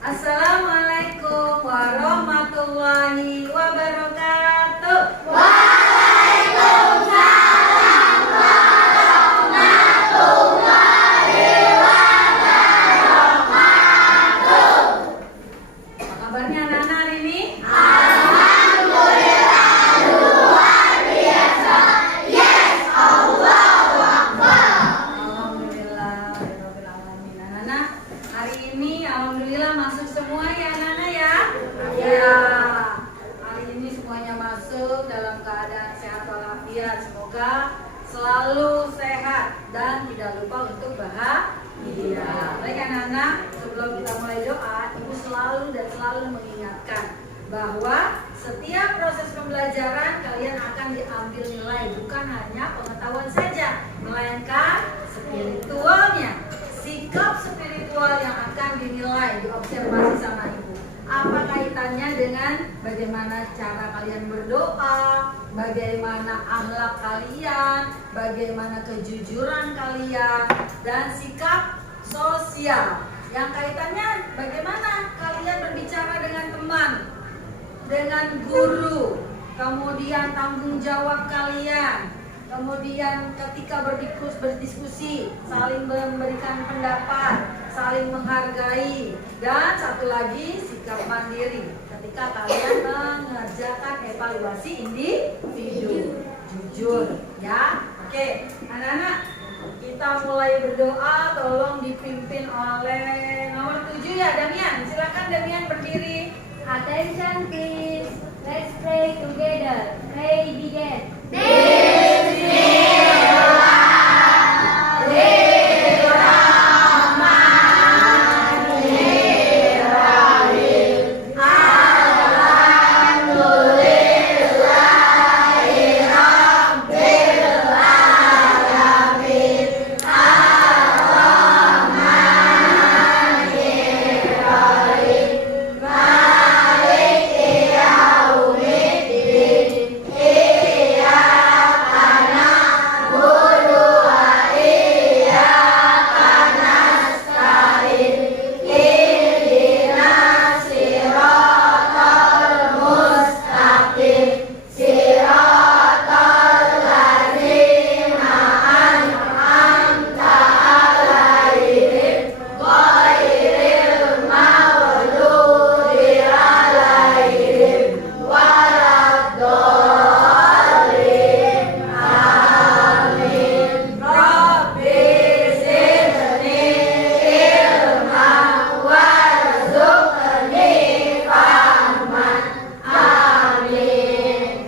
Assalamualaikum warahmatullahi wabarakatuh. Waalaikumsalam warahmatullahi wabarakatuh. Apa kabarnya anak-anak hari ini? Alhamdulillah luar biasa. Yes, Allahu Akbar. Alhamdulillah rabbil alamin. Anak-anak, hari ini alhamdulillah masuk semua ya anak-anak ya. Ya. Hari ini semuanya masuk dalam keadaan sehat walafiat. Semoga selalu sehat dan tidak lupa untuk bahagia. Baik anak-anak, sebelum kita mulai doa, Ibu selalu mengingatkan bahwa setiap proses pembelajaran kalian akan diambil nilai, bukan hanya pengetahuan saja, melainkan spiritualnya, sikap spiritual yang akan dinilai, diobservasi sama Ibu. Apa kaitannya dengan bagaimana cara kalian berdoa, bagaimana akhlak kalian, bagaimana kejujuran kalian, dan sikap sosial. Yang kaitannya bagaimana kalian berbicara dengan teman, dengan guru, kemudian tanggung jawab kalian, kemudian ketika berdiskusi, saling memberikan pendapat, saling menghargai, dan satu lagi sikap mandiri ketika kalian mengerjakan evaluasi individu, jujur ya. Oke, anak-anak, kita mulai berdoa. Tolong dipimpin oleh nomor 7 ya, Damian. Silakan Damian berdiri. Attention please. Let's pray together. Pray begin.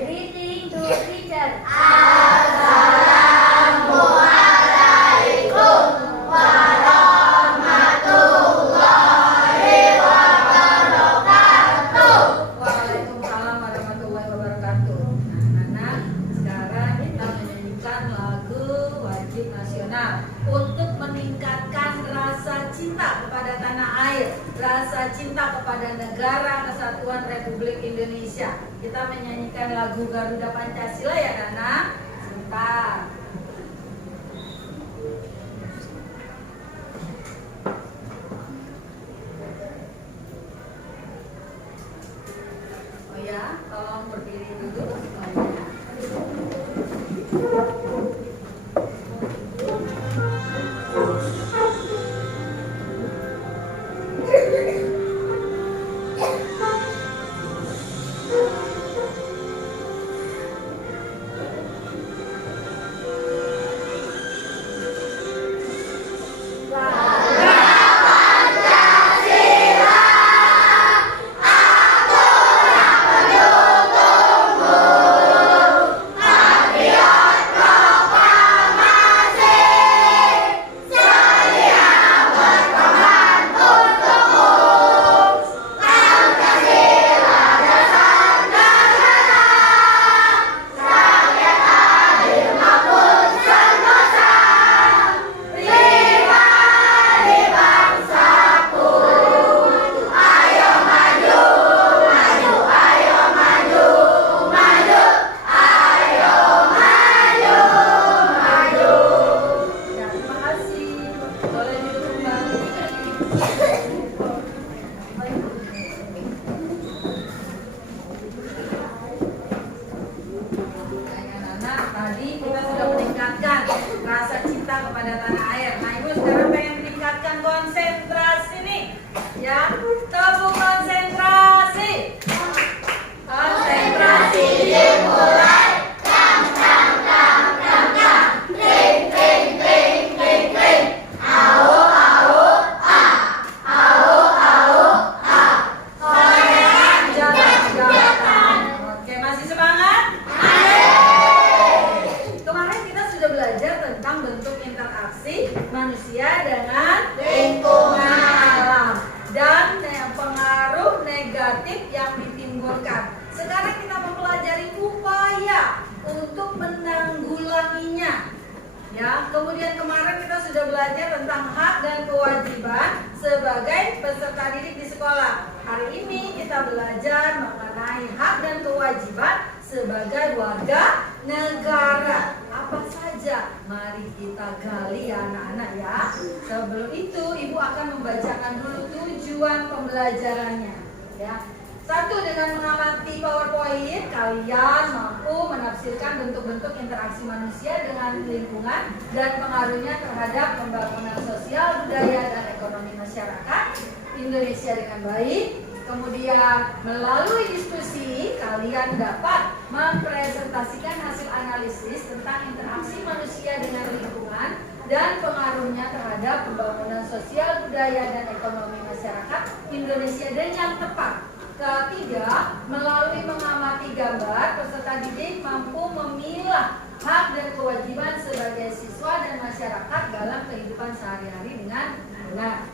Greeting to teacher. Assalamualaikum warahmatullahi wabarakatuh. Waalaikumsalam warahmatullahi wabarakatuh. Nah, anak-anak, sekarang kita menyanyikan lagu wajib nasional untuk meningkatkan rasa cinta kepada tanah air, rasa cinta kepada negara kesatuan Republik Indonesia. Kita menyanyikan lagu Garuda Pancasila ya, anak. Sebentar. Oh ya, tolong berdiri dulu semuanya. belajar tentang hak dan kewajiban sebagai peserta didik di sekolah. Hari ini kita belajar mengenai hak dan kewajiban sebagai warga negara. Apa saja? Mari kita gali anak-anak ya. Sebelum itu, Ibu akan membacakan dulu tujuan pembelajarannya. Ya. Satu, dengan mengamati PowerPoint, kalian mampu menafsirkan bentuk-bentuk interaksi manusia dengan lingkungan dan pengaruhnya terhadap pembangunan sosial, budaya, dan ekonomi masyarakat Indonesia dengan baik. Kemudian melalui diskusi, kalian dapat mempresentasikan hasil analisis tentang interaksi manusia dengan lingkungan dan pengaruhnya terhadap pembangunan sosial, budaya, dan ekonomi masyarakat Indonesia dengan tepat. Ketiga, melalui mengamati gambar, peserta didik mampu memilah hak dan kewajiban sebagai siswa dan masyarakat dalam kehidupan sehari-hari dengan benar.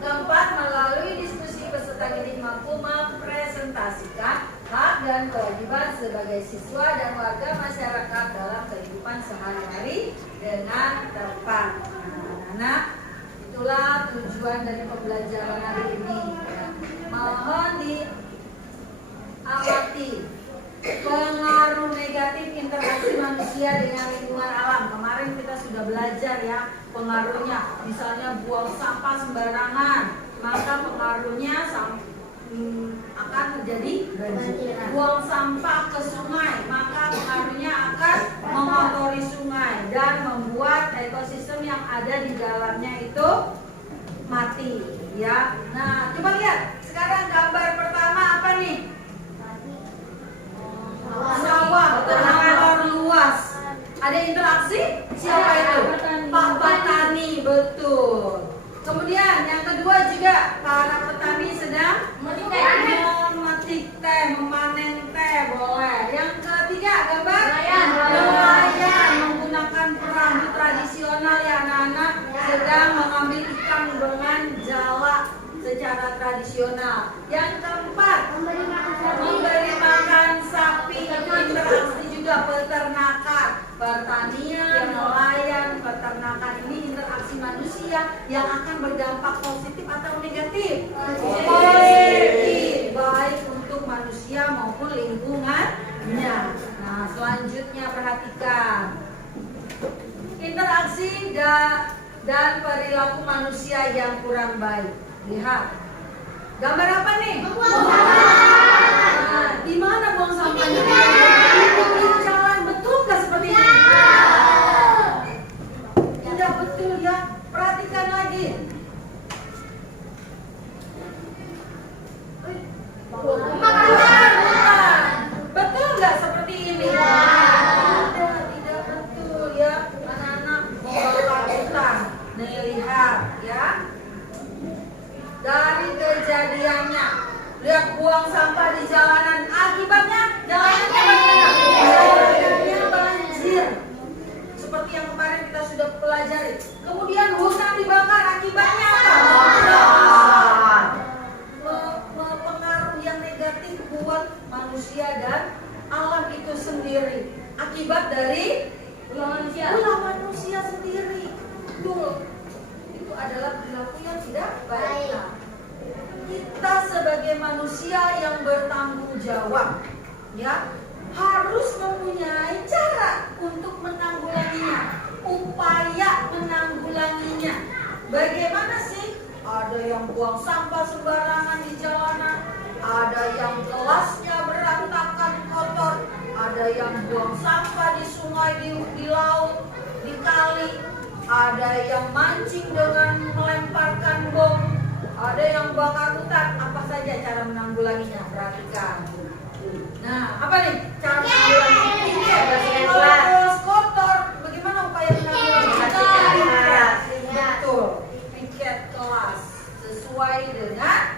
Keempat, melalui diskusi peserta didik mampu mempresentasikan hak dan kewajiban sebagai siswa dan warga masyarakat dalam kehidupan sehari-hari dengan tepat. Anak-anak, itulah tujuan dari pembelajaran hari ini. Mohon diamati pengaruh negatif interaksi manusia dengan lingkungan alam. Kemarin kita sudah belajar ya pengaruhnya. Misalnya buang sampah sembarangan, maka pengaruhnya akan menjadi banjir. Buang sampah ke sungai, maka pengaruhnya akan mengotori sungai dan membuat ekosistem yang ada di dalamnya itu mati. Ya, nah coba lihat sekarang gambar pertama apa nih? Sawah berlawar luas. Ada interaksi? Siapa itu? Pak petani, betul. Kemudian yang kedua juga para petani sedang memetik teh, memanen teh, boleh. Yang ketiga gambar nelayan menggunakan perahu tradisional ya anak-anak, sedang mengambil ikan dengan jala secara tradisional. Yang keempat, memberi makan sapi, itu interaksi juga peternakan, pertanian, nelayan, peternakan ini interaksi manusia yang akan berdampak positif atau negatif? Positif, baik untuk manusia maupun lingkungannya. Nah, selanjutnya perhatikan interaksi dan perilaku manusia yang kurang baik. Lihat gambar apa nih? Nah, di mana buang sampahnya? Di pinggir jalan, betul nggak seperti ini? Tidak betul ya. Perhatikan lagi. Betul nggak seperti ini? Tidak betul ya. Anak-anak membakar hutan. Nih lihat ya. Dari kejadiannya, lihat buang sampah di jalanan, akibatnya jalanannya banjir. Seperti yang kemarin kita sudah pelajari. Kemudian hutan dibakar, akibatnya apa? Pengaruh yang negatif buat manusia dan alam itu sendiri. Akibat dari ulah manusia sendiri. Betul. Itu adalah perilaku yang tidak baik. Kita sebagai manusia yang bertanggung jawab, ya, harus mempunyai cara untuk menanggulanginya, upaya menanggulanginya. Bagaimana sih? Ada yang buang sampah sembarangan di jalanan, ada yang kelasnya berantakan kotor, ada yang buang sampah di sungai, di laut, di kali. Ada yang mancing dengan melemparkan bom, ada yang bakar hutan. Apa saja cara menanggulanginya? Perhatikan. Nah, apa nih cara menanggulanginya? Kalau kelas kotor, bagaimana upaya menanggulanginya? Betul, piket kelas sesuai dengan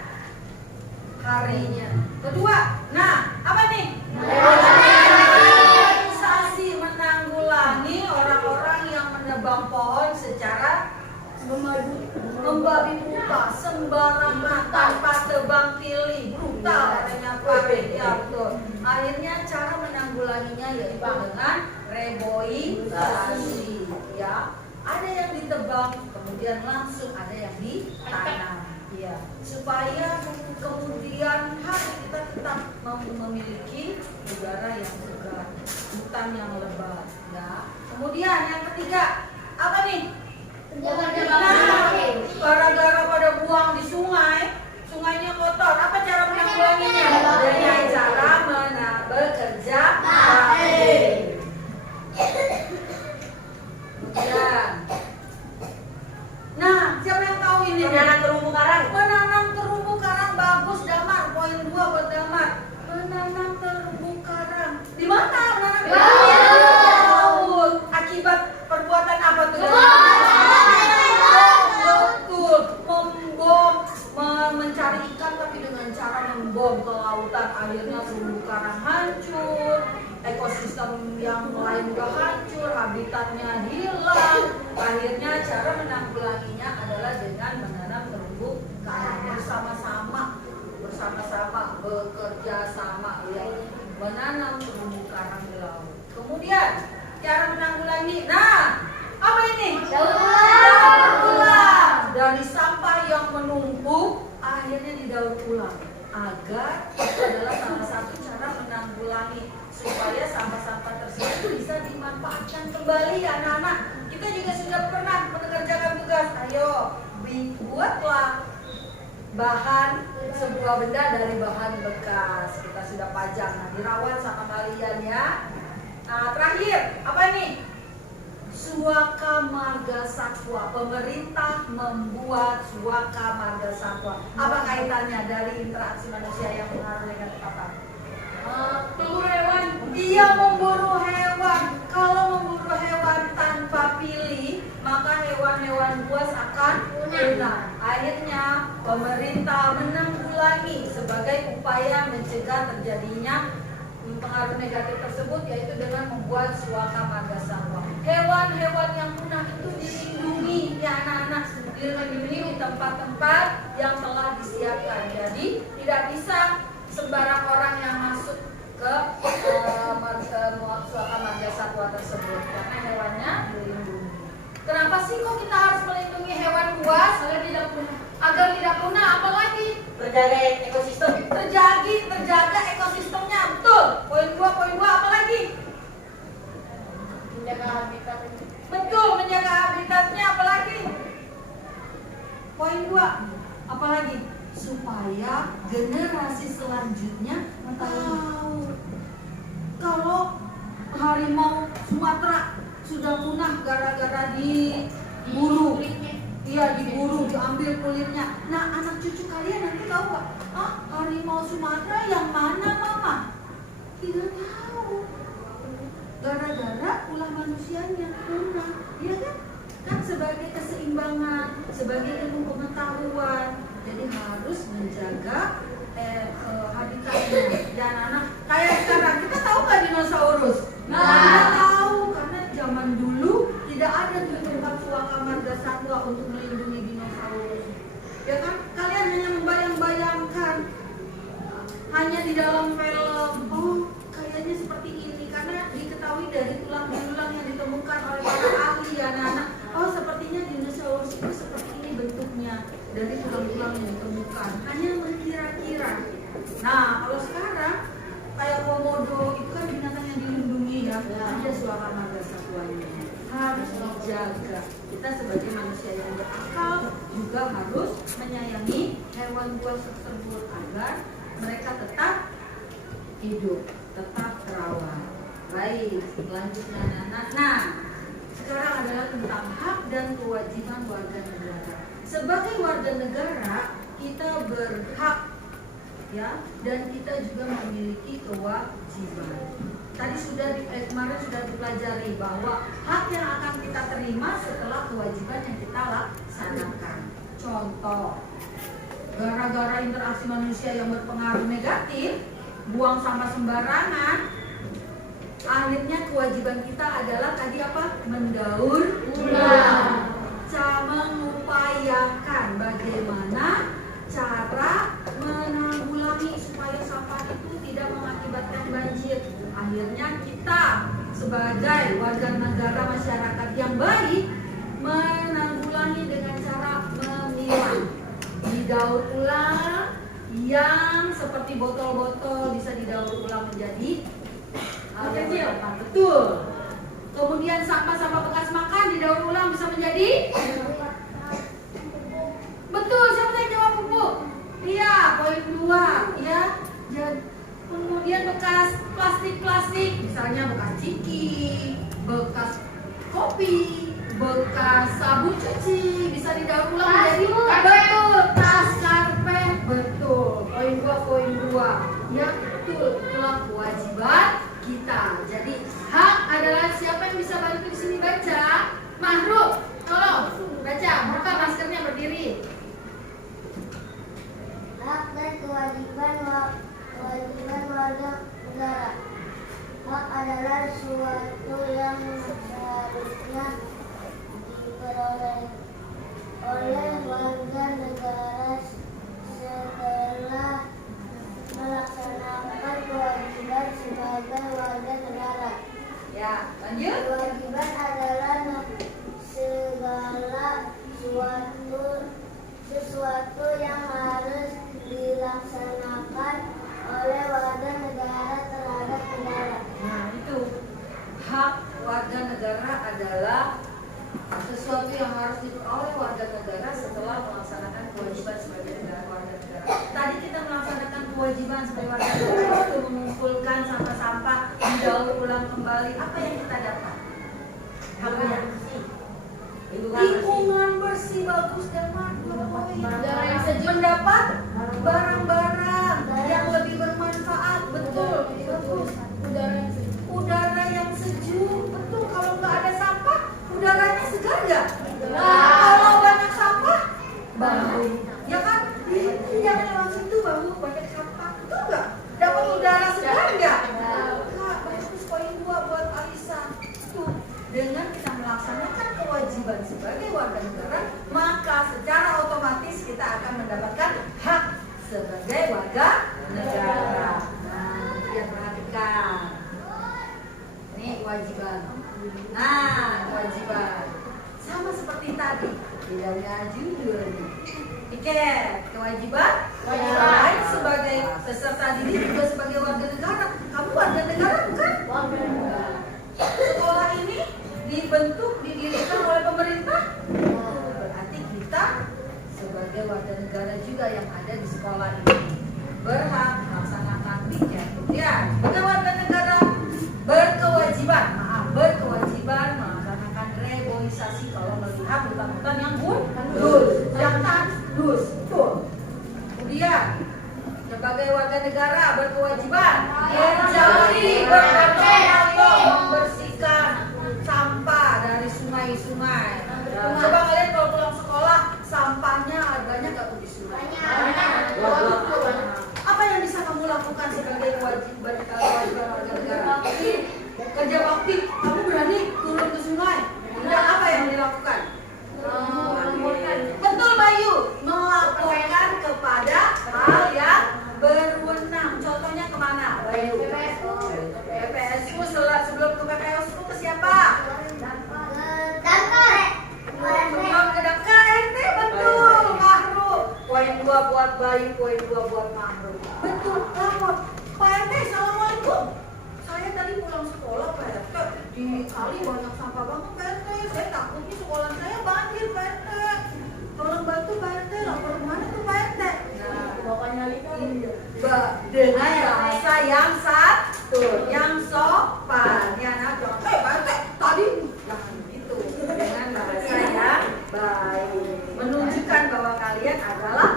harinya. Kedua, nah apa nih? Organisasi menanggulangi orang-orang yang menebang pohon secara membabi buta, sembarangan, tanpa tebang pilih, brutal katanya Pak. Ya betul. Akhirnya cara menanggulanginya yaitu dengan reboisasi, ya. Ada yang ditebang, kemudian langsung ada yang ditanam. Ya, supaya kemudian hari kita tetap memiliki udara yang segar, hutan yang lebat. Ya. Kemudian yang ketiga, apa nih? Nah, gara-gara pada buang di sungai, sungainya kotor. Apa cara menanggulanginya? Dengan cara bekerja bakti. Kemudian, nah, siapa yang tahu ini? Menanam terumbu karang. Menanam terumbu karang bagus, Damar. Poin 2 buat Damar. Menanam terumbu karang. Di mana menanam terumbu karang? Di laut. Akibat perbuatan apa tuh? Betul, membom, mencari ikan tapi dengan cara membom ke lautan. Akhirnya terumbu karang hancur, ekosistem yang lain juga hancur, habitatnya hilang. Akhirnya cara menanggulanginya adalah dengan menanam terumbu karang bersama-sama bekerja sama ya, menanam terumbu karang di laut. Kemudian cara menanggulangi, nah apa ini? Daur ulang. Dari sampah yang menumpuk akhirnya didaur ulang, agar itu adalah salah satu cara menanggulangi supaya sampah-sampah tersebut bisa dimanfaatkan kembali. Anak-anak, kita juga sudah pernah mengerjakan tugas. Ayo, buatlah bahan sebuah benda dari bahan bekas. Kita sudah pajang, nah, dirawat sama kalian ya. Nah, terakhir apa ini? Suaka Marga Satwa. Pemerintah membuat Suaka Marga Satwa. Apa kaitannya dari interaksi manusia yang mengaruh negatif apa? Memburu hewan. Dia memburu hewan. Kalau memburu hewan tanpa pilih, maka hewan-hewan buas akan punah. Akhirnya pemerintah menanggulangi sebagai upaya mencegah terjadinya pengaruh negatif tersebut, yaitu dengan membuat Suaka Marga Satwa. Hewan-hewan yang punah itu dilindungi ya anak-anak, dilindungi di tempat-tempat yang telah disiapkan. Jadi tidak bisa sembarang orang yang masuk ke Suaka Marga Satwa tersebut karena hewannya dilindungi. Kenapa sih kok kita harus melindungi hewan buas agar tidak punah? Apalagi Terjaga ekosistem. terjaga ekosistemnya. Betul. Poin 2 apa lagi? Menjaga habitat. Betul, menjaga habitatnya. Apalagi? Poin 2 apalagi? Supaya generasi selanjutnya tahu kalau harimau Sumatera sudah punah gara-gara diburu. Iya, diburu, diambil kulitnya. Nah, anak cucu kalian nanti tahu nggak? Harimau Sumatera yang mana, Mama? Tidak tahu. Gara-gara ulah manusianya punah, iya kan? Kan sebagai keseimbangan, sebagai ilmu pengetahuan, jadi harus menjaga habitatnya. Dan anak kayak sekarang kita tahu nggak dinosaurus? Nggak tahu karena zaman dulu tidak ada di tempat Suaka Marga Satwa untuk melindungi dinosaurus. Ya kan? Kalian hanya membayang-bayangkan, hanya di dalam film. Oh, kayaknya seperti ini karena diketahui dari tulang-tulang yang ditemukan oleh para ahli anak-anak. Oh, sepertinya dinosaurus itu seperti ini bentuknya dari tulang-tulang yang ditemukan. Hanya mengkira-kira. Nah, kalau sekarang kayak komodo itu kan binatang yang dilindungi ya. Ada Suaka Marga Satwanya. Harus dijaga. Kita sebagai manusia yang berakal juga harus menyayangi hewan buas tersebut agar mereka tetap hidup, tetap terawat. Baik, selanjutnya anak-anak. Nah, sekarang adalah tentang hak dan kewajiban warga negara. Sebagai warga negara, kita berhak ya, dan kita juga memiliki kewajiban. Tadi kemarin sudah dipelajari bahwa hak yang akan kita terima setelah kewajiban yang kita laksanakan. Contoh, gara-gara interaksi manusia yang berpengaruh negatif, buang sampah sembarangan, akhirnya kewajiban kita adalah tadi apa? Mendaur ulang. Mengupayakan bagaimana cara menanggulangi supaya sampah itu tidak mengakibatkan banjir. Akhirnya kita sebagai warga negara masyarakat yang baik menanggulangi dengan cara memilah. Didaur ulang yang seperti botol-botol bisa didaur ulang menjadi hal yang bermanfaat. Betul. Kemudian sampah-sampah bekas makan didaur ulang bisa menjadi betul. Siapa yang jawab pupuk? Iya, poin 2 ya. Kemudian bekas plastik, misalnya bekas ciki, bekas kopi, bekas sabun cuci bisa didaur ulang menjadi betul. Tas, karpet, betul. Poin 2 ya, betul. Itulah kewajiban kita. Jadi hak adalah siapa yang bisa bantu di sini baca? Mahruf, tolong baca. Buka maskernya, berdiri. Hak dan kewajiban warga negara. Hak adalah suatu yang seharusnya diperoleh oleh warga negara setelah melaksanakan kewajiban sebagai warga negara. Ya, lanjut. Kewajiban adalah segala sesuatu yang harus dilaksanakan oleh warga negara terhadap negara. Nah, itu hak warga negara adalah sesuatu yang harus diperoleh warga negara setelah melaksanakan kewajiban sebagai warga negara. Tadi kita melaksanakan kewajiban sebagai warga negara itu mengumpulkan sampah-sampah, didaur ulang kembali. Apa yang kita dapat? Haknya lingkungan bersih, bagus dan makmur. Mendapat barang-barang yang lebih bermanfaat. Betul, bagus. Udara yang sejuk. Betul, kalau nggak ada sampah, udaranya segar nggak? Kalau banyak sampah, bau. Ya kan? Jangan lewat situ bau, banyak sampah. Betul nggak? Dapat udara segar nggak? Kak, bagus. Poin 2 buat Alisa. Tuh, dengan kita melaksanakan kewajiban sebagai warga negara, maka secara otomatis kita akan mendapatkan hak sebagai warga negara. Nah, dia perhatikan. Ini kewajiban. Nah, kewajiban sama seperti tadi, bedanya judulnya. Tiket kewajiban, selain sebagai peserta didik juga sebagai warga negara. Kamu warga negara bukan? Warga negara. Sekolah ini dibentuk, didirikan oleh pemerintah. Berarti kita sebagai warga negara juga yang ada di sekolah ini berhak melaksanakan tiket. Ya, sebagai warga negara berkewajiban melaksanakan reboisasi kalau melihat hutan-hutan yang gundul, jangan dus, betul. Kemudian sebagai warga negara berkewajiban menjauhi, bertanggung jawab membersihkan sampah dari sungai-sungai. Coba kalian kalau pulang sekolah sampahnya harganya nggak di sungai. Apa yang bisa kamu lakukan sebagai kewajiban warga negara? Kerja bakti, kamu berani turun ke sungai? Dan apa yang dilakukan? Betul Bayu, melaporkan kepada hal yang berwenang. Contohnya kemana Bayu? PPSU. Sebelum ke PPSU ke siapa? Sebelum ke KRT, betul. Mahruf. Poin 2 buat Bayu, poin 2 buat Mahruf. Betul, lapor. Pak RT, assalamualaikum. Saya tadi pulang sekolah Pak RT, di kali banyak sampah banget Pak RT. Saya takutnya sekolah saya banjir Pak RT. Tolong bantu Pak RT, lapor kemana tuh Pak RT? Nah, pokoknya dengan bahasa yang santun, yang sopan. Ya, nah, Pak RT, tadi jangan gitu. Dengan bahasa yang baik, menunjukkan bahwa kalian adalah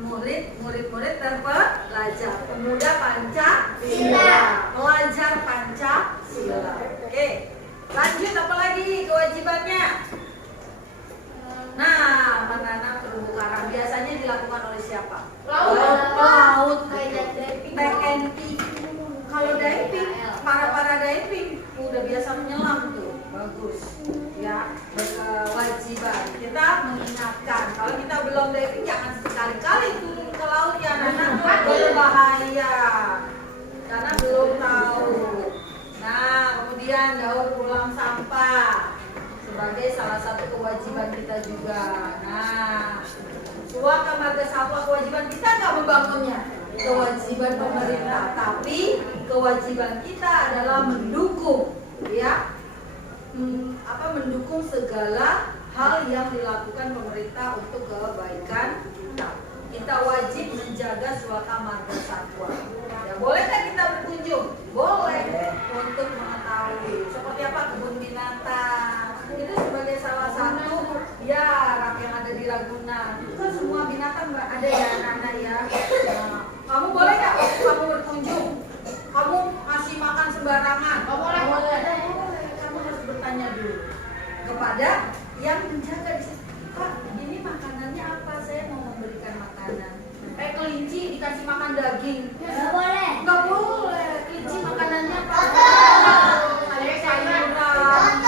murid-murid terpelajar, pemuda Pancasila, pelajar Pancasila. Oke, lanjut apa lagi kewajibannya? Nah, menanam terumbu karang biasanya dilakukan oleh siapa? Pelaut. PNI. Kalau diving, para diving udah biasa menyelam tuh, bagus. Ya, berkewajiban. Kita mengingatkan kalau kita belum diving jangan sekali-kali turun ke laut ya, karena berbahaya. Karena belum tahu. Nah, kemudian daur ulang sampah sebagai salah satu kewajiban apa kewajiban kita nggak membangunnya? Kewajiban pemerintah, tapi kewajiban kita adalah mendukung, ya, mendukung segala hal yang dilakukan pemerintah untuk kebaikan kita. Kita wajib menjaga suaka marga satwa. Ya, boleh nggak kita berkunjung? Boleh, untuk mengetahui seperti apa kebun binatang. Itu sebagai salah satu ya yang ada di Ragunan. Itu kan semua binatang nggak ada ya anak-anak ya. Nah, kamu boleh nggak kamu berkunjung? Kamu kasih makan sembarangan? Boleh. Kamu harus bertanya dulu kepada yang menjaga di situ. Pak, ini makanannya apa? Saya mau memberikan makanan. Kelinci dikasih makan daging. Nggak boleh. Nggak boleh. Kelinci makanannya apa? Sayuran.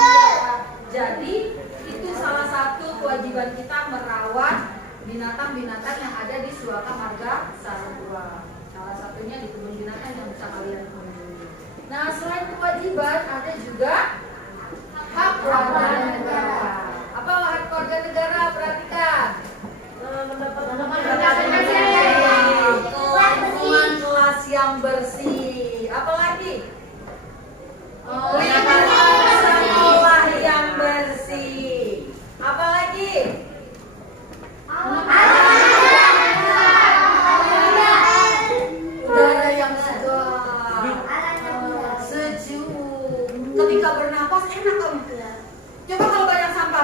Jadi itu salah satu kewajiban kita merawat binatang-binatang yang ada di suaka marga satwa. Salah satunya di kebun binatang yang bisa kalian kunjungi. Nah, selain kewajiban ada juga hak warga negara. Apa hak warga negara? Perhatikan. Lingkungan kelas yang bersih. Apa lagi? Lingkungan sekolah yang bersih. Apa lagi? Udara yang segar, sejuk. Ketika bernapas enak kamu. Coba kalau banyak sampah,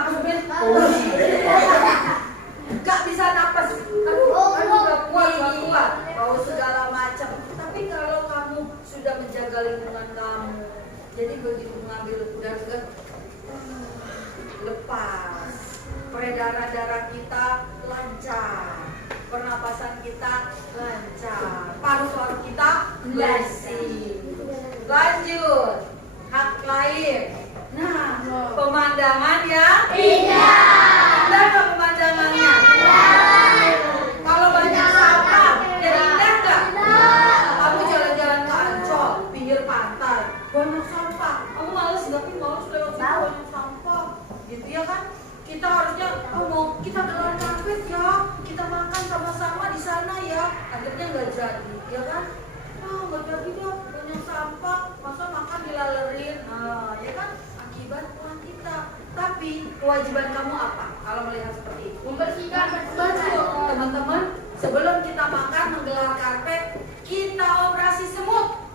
gak bisa napas. Aduh, gak kuat. Bau segala macam. Tapi kalau kamu sudah menjaga lingkungan kamu, jadi begitu mengambil udara segar, lepas. Peredaran darah kita lancar, pernapasan kita lancar, paru-paru kita bersih. Lanjut, hak lain. Nah, pemandangan yang indah. Indah nggak pemandangannya? Kalau banyak sampah, jadi indah nggak? Kamu jalan-jalan ke Ancol, pinggir pantai, banyak sampah. Kamu males nggak? Males lewat situ banyak sampah, gitu ya kan? Kita harusnya, mau kita gelar karpet ya, kita makan sama-sama di sana ya. Akhirnya nggak jadi, ya kan? Nggak jadi dong, banyak sampah, masa makan dilalerin, ya kan? Akibat uang kita. Tapi kewajiban kamu apa kalau melihat seperti itu? Membersihkan. Betul, teman-teman. Sebelum kita makan menggelar karpet, kita operasi semut.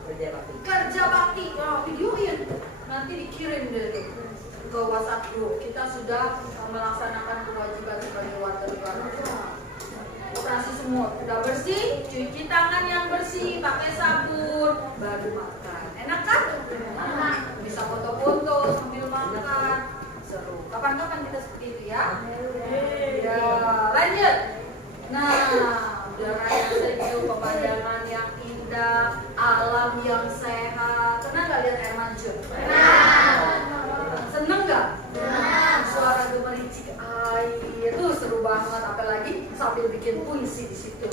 Kerja bakti, videoin, nanti dikirim deh ke WhatsApp group. Kita sudah melaksanakan kewajiban sebagai warga negara. Operasi semut, udah bersih, cuci tangan yang bersih, pakai sabun, baru makan. Enak kan? Enak. Bisa foto-foto sambil makan, seru. Kapan-kapan kita seperti itu ya? Ya, lanjut. Nah, udara yang sejuk, pemandangan yang indah, alam yang sehat. Pernah nggak lihat air mancur? Seneng nggak? Suara gemericik air itu seru banget, apalagi sambil bikin puisi di situ.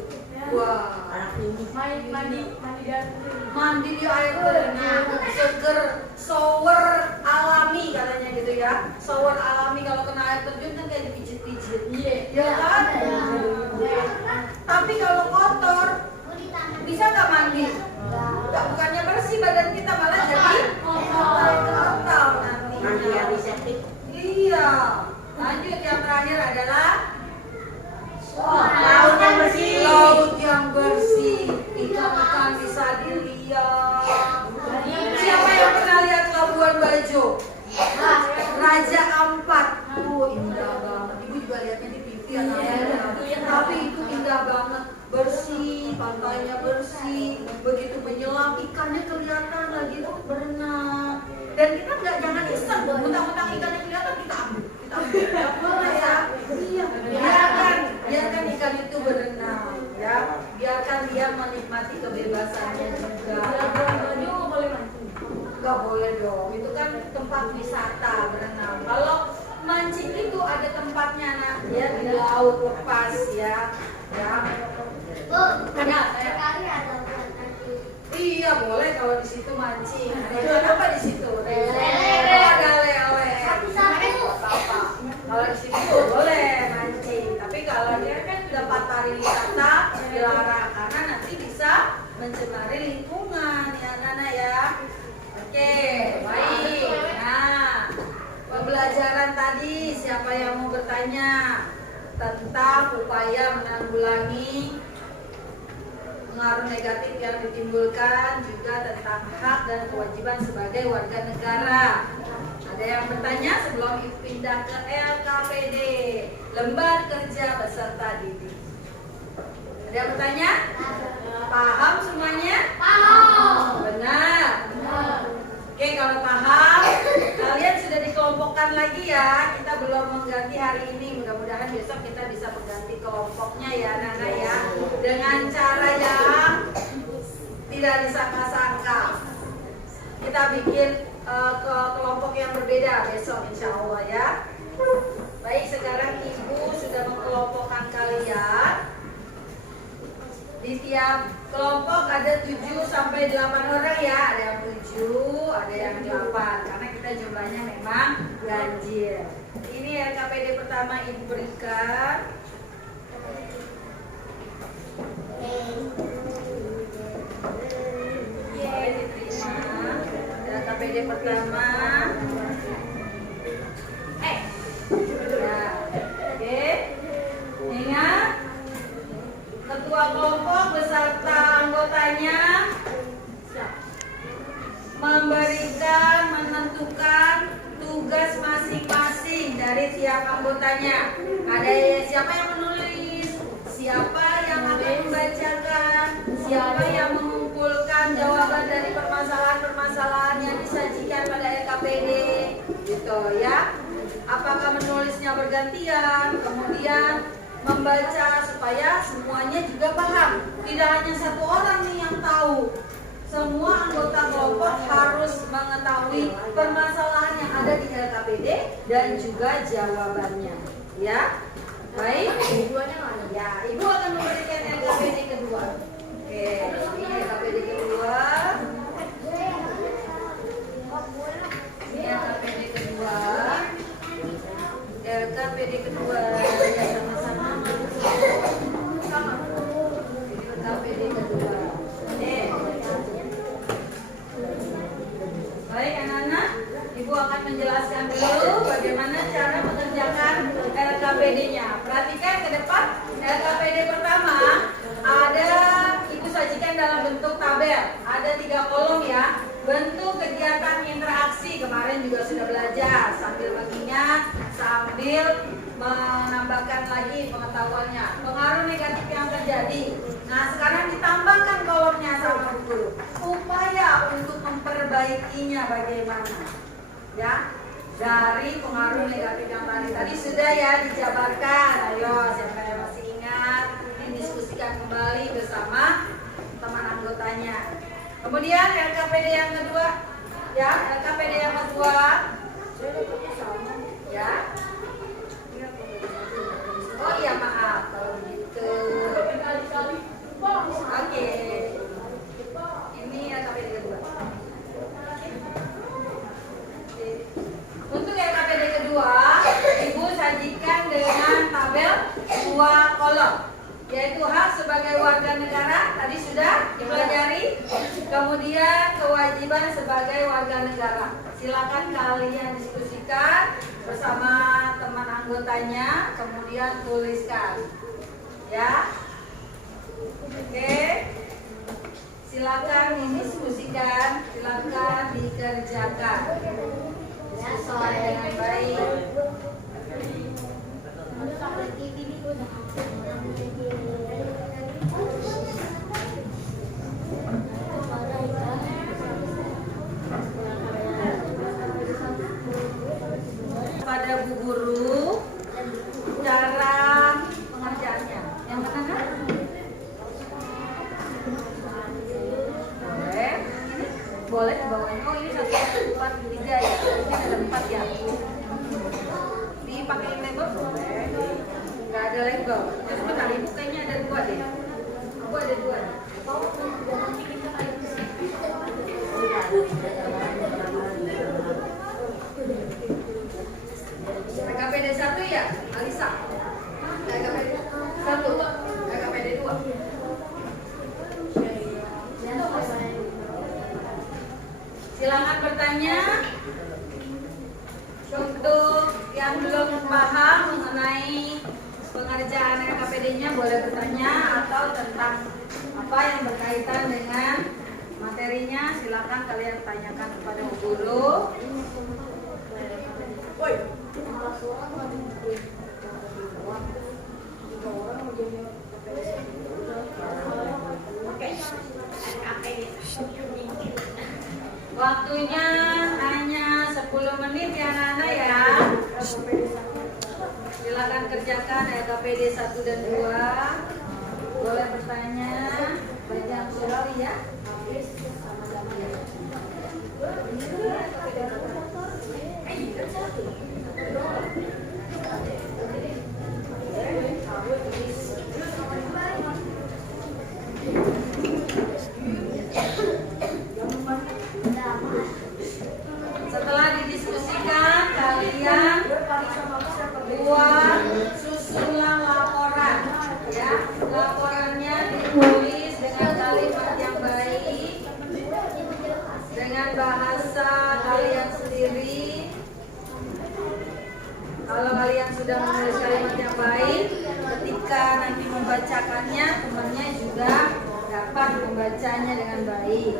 Wah, mandi di air terjun, seger, shower alami katanya gitu ya. Shower alami kalau kena air terjun kan kayak dipijit-pijit. Iya kan? Tapi kalau kotor, bisa nggak mandi? Nggak, bukannya bersih badan kita, malah jadi kotor nanti. Iya. Lanjut, yang terakhir adalah Laut yang bersih. Laut yang bersih. Ikan-ikan bisa dilihat. Siapa yang pernah lihat Labuan Bajo? Raja Ampat. Indah banget. Ibu juga lihatnya di TV ya. Tapi itu indah banget. Bersih, pantainya bersih. Begitu menyelam, ikannya kelihatan lagi berenang. Dan kita jangan iseng, mentang-mentang ikannya kelihatan kita ambil. Nggak boleh ya. Iya, biarkan ikan itu berenang, ya. Biarkan dia menikmati kebebasannya juga. Nggak boleh dong. Itu kan tempat wisata berenang. Kalau mancing itu ada tempatnya, nak. Ya, di laut lepas ya. Ya. Sekali ada buat nanti. Iya, boleh kalau di situ mancing. Ada apa di situ? Lele. Ada lele. Satu-satu. Kalau di situ boleh mancing. Tapi kalau dia kan udah patah pariwisata dilarang karena nanti bisa mencemari lingkungan ya Nana ya. Oke, baik. Nah, pembelajaran tadi siapa yang mau bertanya tentang upaya menanggulangi pengaruh negatif yang ditimbulkan, juga tentang hak dan kewajiban sebagai warga negara. Ada yang bertanya sebelum pindah ke LKPD, lembar kerja peserta didik. Ada yang bertanya? Paham semuanya? Paham. Benar. Oke, kalau paham, kalian sudah dikelompokkan lagi ya. Kita belum mengganti hari ini, mudah-mudahan besok kita bisa mengganti kelompoknya ya Nana ya, dengan cara yang tidak disangka-sangka. Kita bikin ke kelompok yang berbeda besok insya Allah ya. Baik, sekarang Ibu sudah mengkelompokkan kalian. Di tiap kelompok ada 7 sampai 8 orang ya. Ada yang 7, ada yang 8 karena kita jumlahnya memang ganjil. Ini LKPD pertama Ibu berikan. Boleh diterima. LKPD pertama. Ya. Oke. Ingat, ketua kelompok beserta anggotanya memberikan, menentukan tugas masing-masing dari tiap anggotanya. Ada siapa yang menulis, siapa yang akan membacakan, siapa yang mengumpulkan jawaban dari permasalahan-permasalahan yang disajikan pada LKPD, gitu ya. Apakah menulisnya bergantian, kemudian membaca supaya semuanya juga paham. Tidak hanya satu orang nih yang tahu. Semua anggota kelompok harus mengetahui permasalahan yang ada di LKPD dan juga jawabannya. Ya, baik. Ya, Ibu akan memberikan LKPD kedua. Oke, ini LKPD kedua. Ini LKPD kedua. LKPD kedua ya sama-sama. Sama. LKPD kedua. Baik anak-anak, Ibu akan menjelaskan dulu bagaimana cara mengerjakan LKPD-nya. Perhatikan ke depan, LKPD pertama ada Ibu sajikan dalam bentuk tabel. Ada 3 kolom ya. Bentuk kegiatan interaksi, kemarin juga sudah belajar sambil mengingat, sambil menambahkan lagi pengetahuannya. Pengaruh negatif yang terjadi. Nah, sekarang ditambahkan kolomnya sama Bu Guru. Upaya untuk memperbaikinya bagaimana? Ya, dari pengaruh negatif yang tadi sudah ya dijabarkan. Ayo, siapa yang masih ingat, didiskusikan kembali bersama teman anggotanya. Kemudian LKPD yang kedua, ya, LKPD yang kedua, ya. Oh iya maaf kalau begitu. Oke. Ini LKPD kedua. Untuk LKPD kedua, Ibu sajikan dengan tabel 2 kolom, yaitu hak sebagai warga negara tadi sudah dipelajari, kemudian kewajiban sebagai warga negara. Silakan kalian diskusikan bersama teman anggotanya, kemudian tuliskan ya. Oke, silakan didiskusikan, silakan dikerjakan sesuai dengan baik. Pada Bu Guru cara pengerjaannya yang mana kan? Boleh dibawain. Oh ini 1, 2, 3 ya. Ini ada 4 ya. Dipakai label boleh. Nggak ada label. Ya sebentar, Ibu kayaknya ada 2 deh. Ibu ada 2 nih. LKPD 1 ya, Alisa. LKPD 1. Silakan bertanya. Untuk yang belum paham mengenai pengerjaan LKPD-nya boleh bertanya, atau tentang apa yang berkaitan dengan materinya silakan kalian tanyakan kepada guru. Waktunya hanya 10 menit ya Nana ya. Silakan kerjakan LKPD 1 dan 2. Boleh bertanya. Baik yang Surawi ya. Setelah didiskusikan, kalian buat susunan laporan ya. Laporannya ditulis dengan kalimat yang baik, dengan bahasa kalian sendiri. Kalau kalian sudah menulis kalimat yang baik, ketika nanti membacakannya, temannya juga dapat membacanya dengan baik.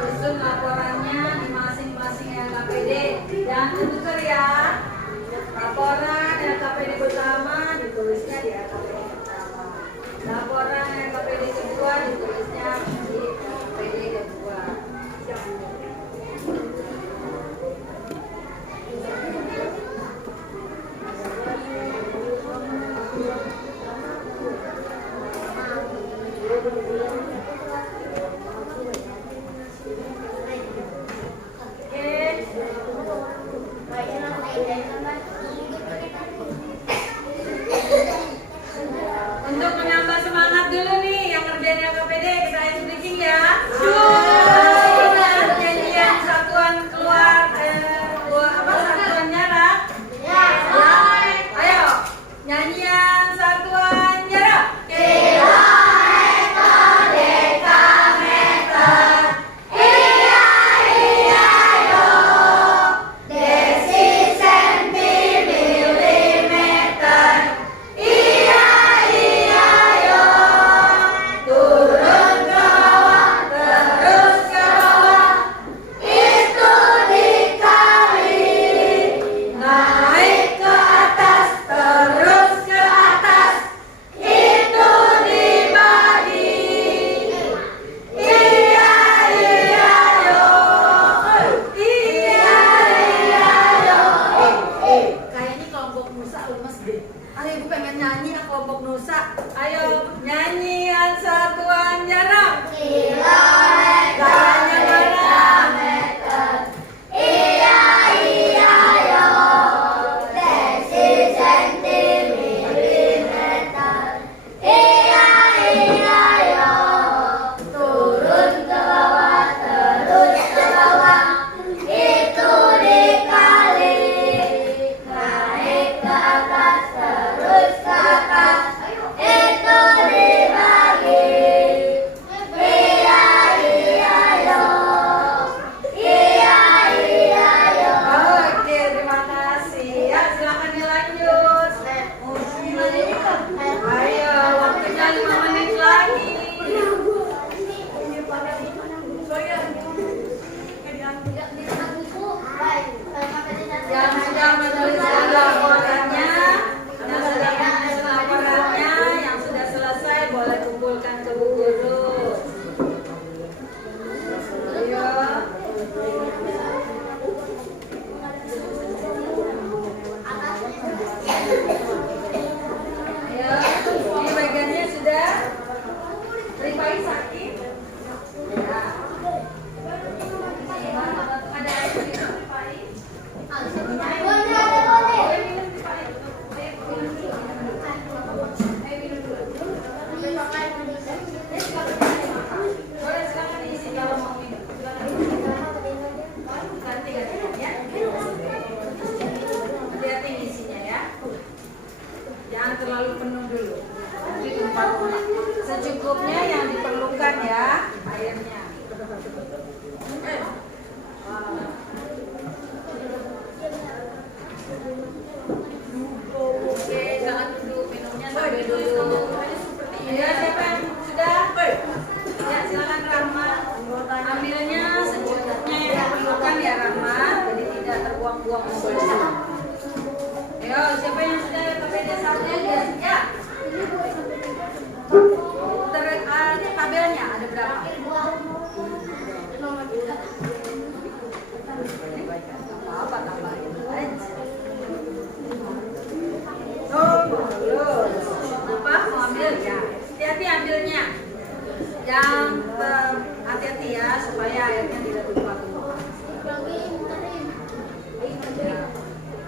Susun laporannya di masing-masing LKPD. Jangan tuker ya. Laporan LKPD pertama ditulisnya di LKPD pertama. Laporan LKPD kedua ditulisnya di LKPD kedua. Untuk menambah semangat dulu nih yang ngerjain LKPD, kita ice breaking ya. Ingat nyanyian satuan keluar satuan nyara. Ya. Ayo nyanyian satuan nyara. Ayo ibu pengen nyanyi kelompok Nusa. Ayo nyanyian satuan jarak. Gayanya mana? Iya, jangan terlalu penuh dulu. Nanti tumpah tumpah. Secukupnya yang diperlukan ya airnya. Oke, jangan duduk, minumnya sambil duduk. Ya, siapa yang sudah? Ya, silakan Rahma. Ambilnya secukupnya yang diperlukan ya Rahma, jadi tidak terbuang-buang mobilnya. Ayo, siapa yang sudah pakai dasarnya? Ya. Tabelnya ada berapa? Apa tambahin aja. Apa mau ambil ya? Hati-hati ambilnya. Yang hati-hati ya supaya airnya tidak tumpah-tumpah.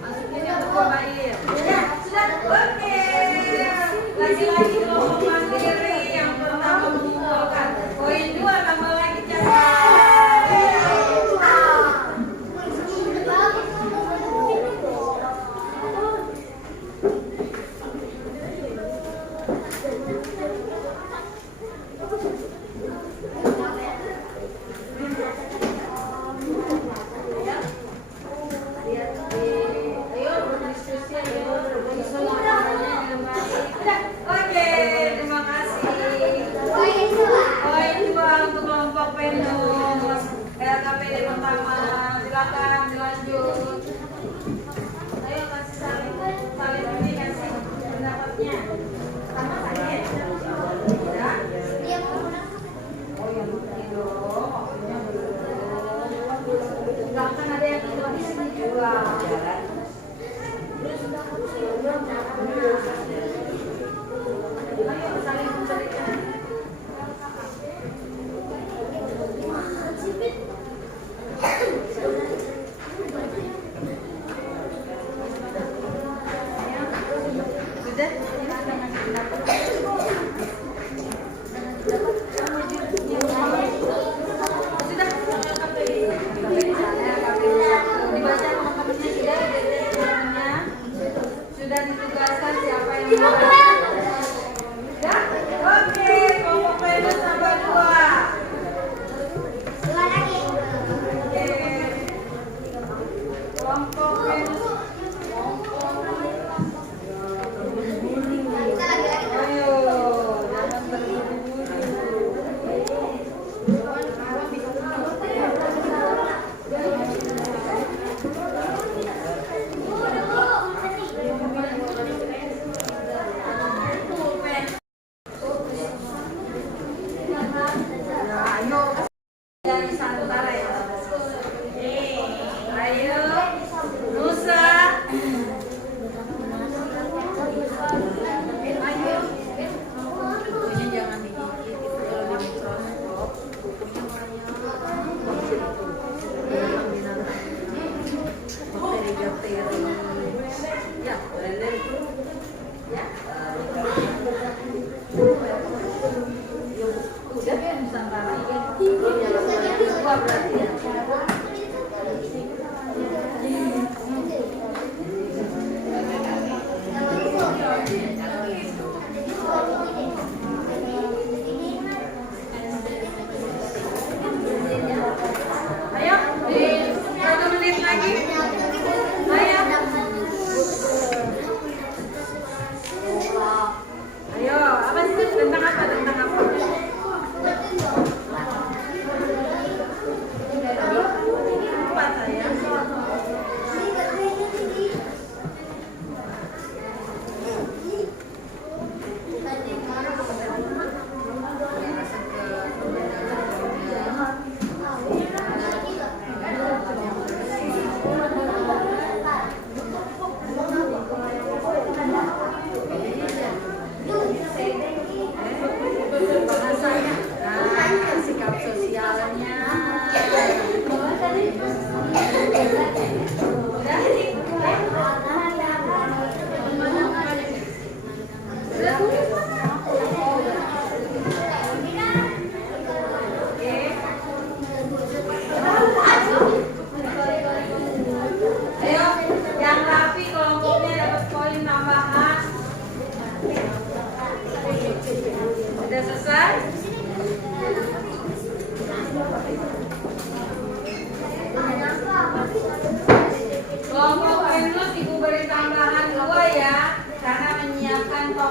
Masukin yang berkobain. Ya, sudah. Oke. Lagi-lagi kelompok mandiri yang pertama mengumpulkan poin 2 tambah lagi cepat. Ayo berdiskusi, ayo. Oke, terima kasih.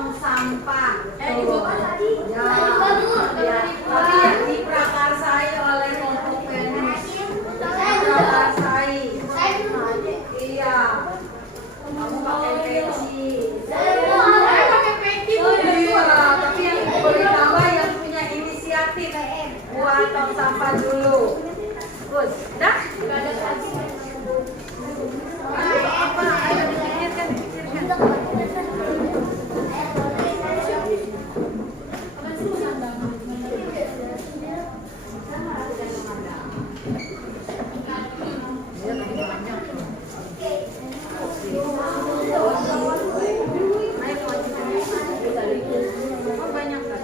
tong sampah. Di bawah tadi. Ya, ya. Tapi yang diprakarsai oleh kelompok Venus. Diprakarsai. Iya. Kamu pakai peci. Saya pakai peci. Iya, tapi yang boleh tambah yang punya inisiatif buat tong sampah dulu. Terus, dah? Apa? Ayo dipikirkan. Banyak kan?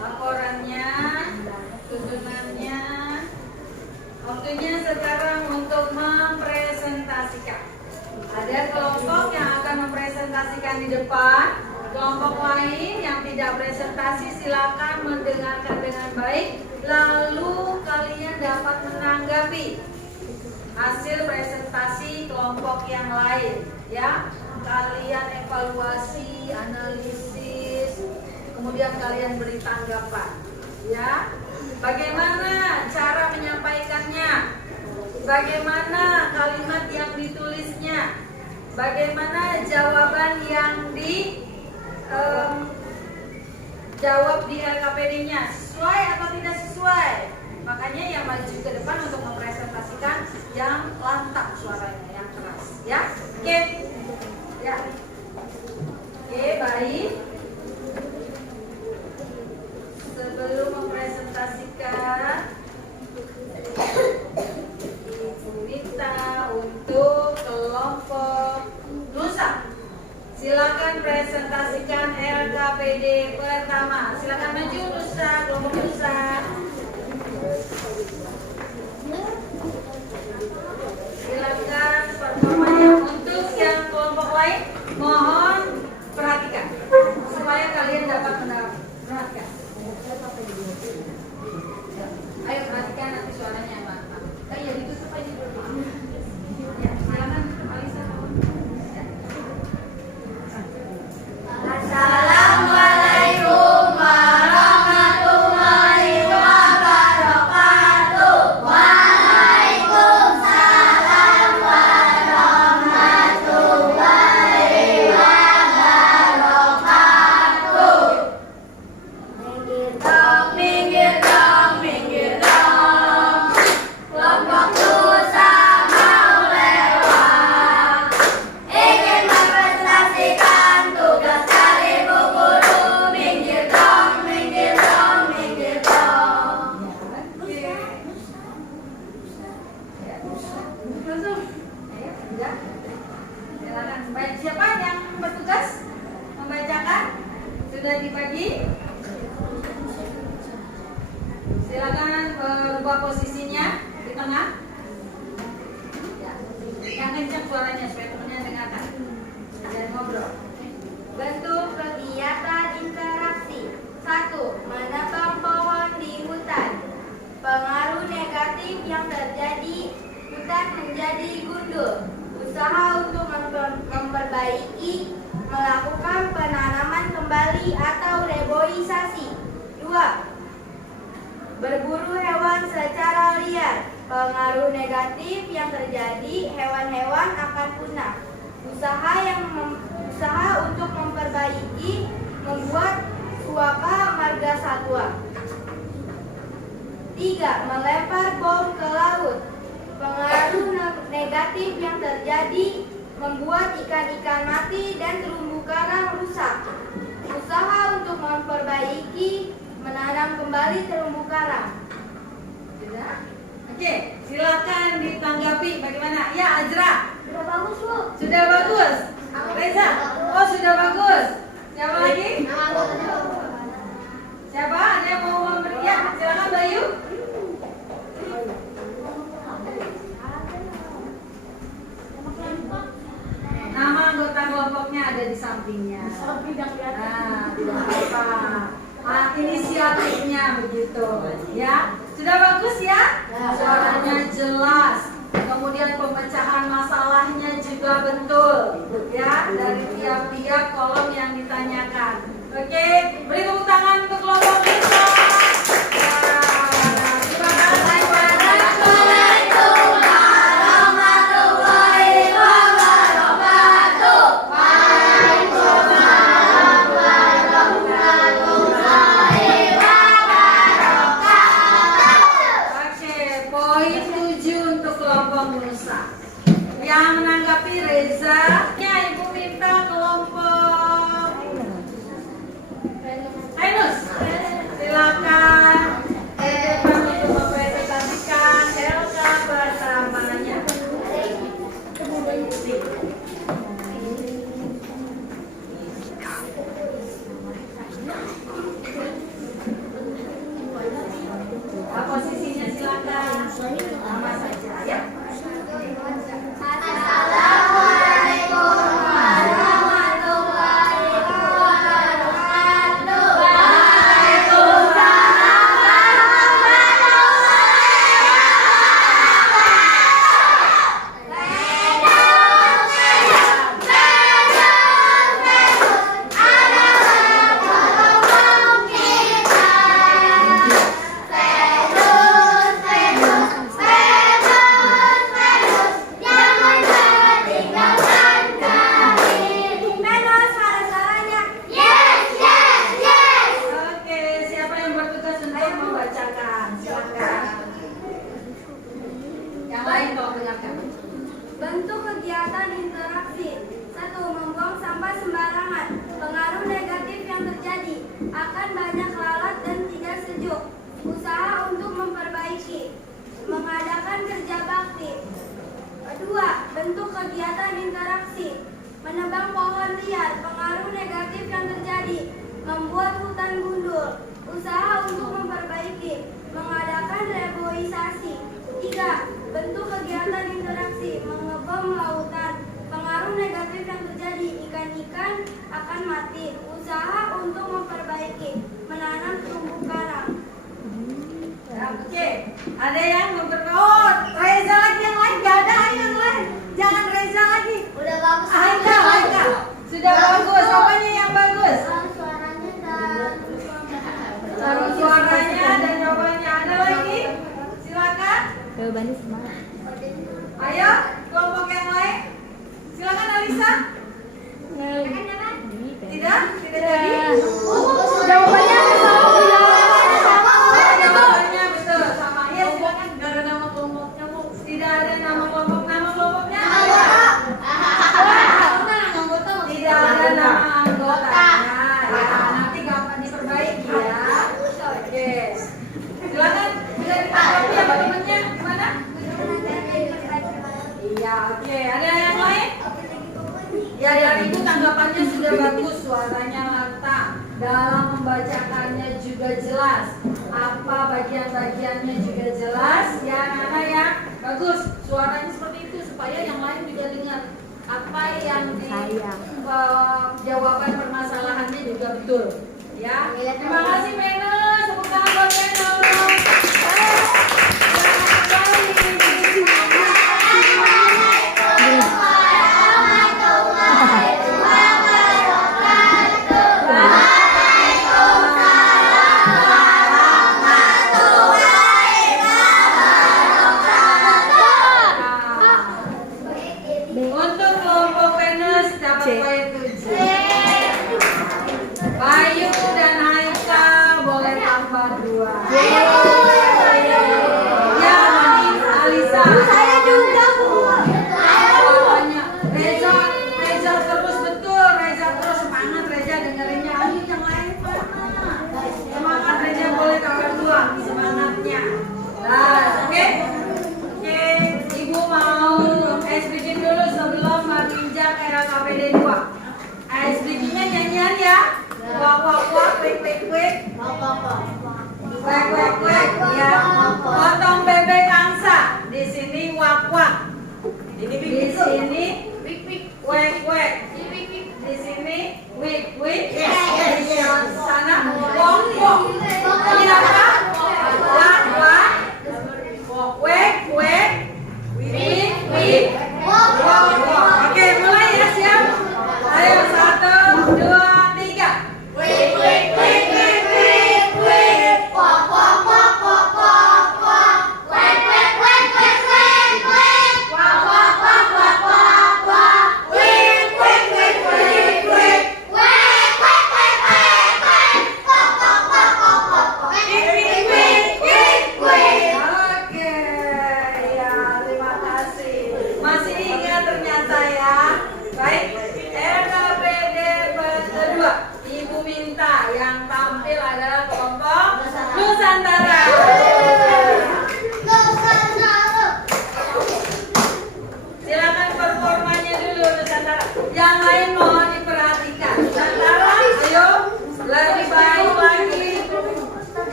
Laporannya, tuntunannya, waktunya sekarang untuk mempresentasikan. Ada kelompok yang akan mempresentasikan di depan, kelompok lain yang tidak presentasi silakan mendengarkan dengan baik, lalu kalian dapat menanggapi hasil presentasi kelompok yang lain, ya. Kalian evaluasi, analisis, kemudian kalian beri tanggapan, ya. Bagaimana cara menyampaikannya? Bagaimana kalimat yang ditulisnya? Bagaimana jawaban yang jawab di LKPD-nya? Sesuai atau tidak sesuai? Makanya yang maju ke depan untuk mempresentasikan yang lantang suaranya, yang keras, ya. Oke. Ya. Oke, baik. Sebelum mempresentasikan, Ibu minta untuk kelompok Nusa. Silakan presentasikan LKPD pertama. Silakan maju Nusa, kelompok Nusa. Silakan performanya. Untuk yang kelompok lain, mohon perhatikan supaya kalian dapat perhatikan. Ayo perhatikan nanti suaranya yang mantap. Ya ditutup aja dulu. Ya, silakan Alisa. Ya. Assalamualaikum warahmatullahi wabarakatuh. Waalaikumsalam warahmatullahi wabarakatuh. Minggir dong, minggir dong. Kelompok Nusa mau lewat. Ingin mempresentasikan tugas dari Bu Guru. Minggir dong, minggir dong, minggir dong. Silakan. Baik, siapa yang bertugas membacakan? Sudah dibagi? Silakan berubah posisinya di tengah. Ya. Yang kencang suaranya supaya temannya dengarkan. Jangan ngobrol. Bentuk kegiatan interaksi. 1. Menebang pohon di hutan. Pengaruh negatif yang terjadi, hutan menjadi gundul. Usaha untuk memperbaiki, melakukan penanaman kembali atau reboisasi. 2. Berburu hewan secara liar. Pengaruh negatif yang terjadi, hewan-hewan akan punah. Usaha untuk memperbaiki, membuat suaka marga satwa. 3. Melempar bom ke laut. Pengaruh negatif yang terjadi membuat ikan-ikan mati dan terumbu karang rusak. Usaha untuk memperbaiki, menanam kembali terumbu karang. Sudah? Oke, silakan ditanggapi bagaimana? Ya, Azra. Udah bagus, Bu. Sudah bagus. Reza. Oh, sudah bagus. Siapa lagi? Siapa? Ada yang mau memberi? Ya, silakan Bayu. Nama anggota kelompoknya ada di sampingnya. Nah, tidak apa-apa. Inisiatifnya begitu, ya. Sudah bagus ya? Suaranya jelas. Kemudian pemecahan masalahnya juga betul, ya, dari tiap-tiap kolom yang ditanyakan. Oke, beri tepuk tangan untuk kelompok kita. Ya, terima kasih banyak. Poin 7 untuk kelompok Nusa. Yang menanggapi Reza, ya Ibu minta kelompok Ainus. Silakan. Untuk mempresentasikan Helga bersamanya. Posisinya silakan. Nama saja ya. Assalamualaikum warahmatullahi wabarakatuh. Oke, siapa yang bertugas untuk membacakan? Silakan. Yang lain tolong dengarkan. Bentuk kegiatan interaksi. 1. Membuang sampah sembarangan. Pengaruh negatif yang terjadi akan banyak lalat dan tidak sejuk. Usaha untuk memperbaiki. Mengadakan kerja bakti. 2. Bentuk kegiatan interaksi. Menebang pohon liar. Pengaruh negatif yang terjadi membuat hutan gundul. Usaha untuk memperbaiki. Mengadakan reboisasi. 3. Bentuk kegiatan interaksi. Mengebom lautan. Pengaruh negatif yang terjadi, ikan-ikan akan mati. Usaha untuk memperbaiki. Menanam terumbu karang. Oke, ada yang Oh, Reza lagi, yang lain gak ada. Ayo yang lain. Jangan Reza lagi. Udah bagus. Aika. Sudah bagus. Apanya yang bagus? Suaranya dan Taruh suaranya dan jawabannya. Ada lagi? Silakan. jawabannya semangat. Ayo, kelompok yang lain. Silakan Alisa. Tidak jadi. Jawabannya Jawabannya betul sama. Ya, silakan. Tidak ada nama kelompoknya, Bu. Tidak ada nama kelompok. Nama kelompoknya ada. Tidak ada nama anggotanya. Ya, nanti gampang diperbaiki ya. Oke. Silakan. Bisa ditanggapi ya bagaimana? Gimana? Iya, oke. Ada yang lain? Ya, dari itu tanggapannya sudah bagus, suaranya lantang. Dalam membacakannya juga jelas. Apa bagian-bagiannya juga jelas. Ya, Nana ya. Bagus. Suaranya seperti itu supaya yang lain juga dengar. Apa yang di jawaban permasalahannya juga betul. Ya. Terima kasih Venus. Tepuk tangan buat Venus. Untuk kelompok Venus dapat poin 7. Bayu dan Haikal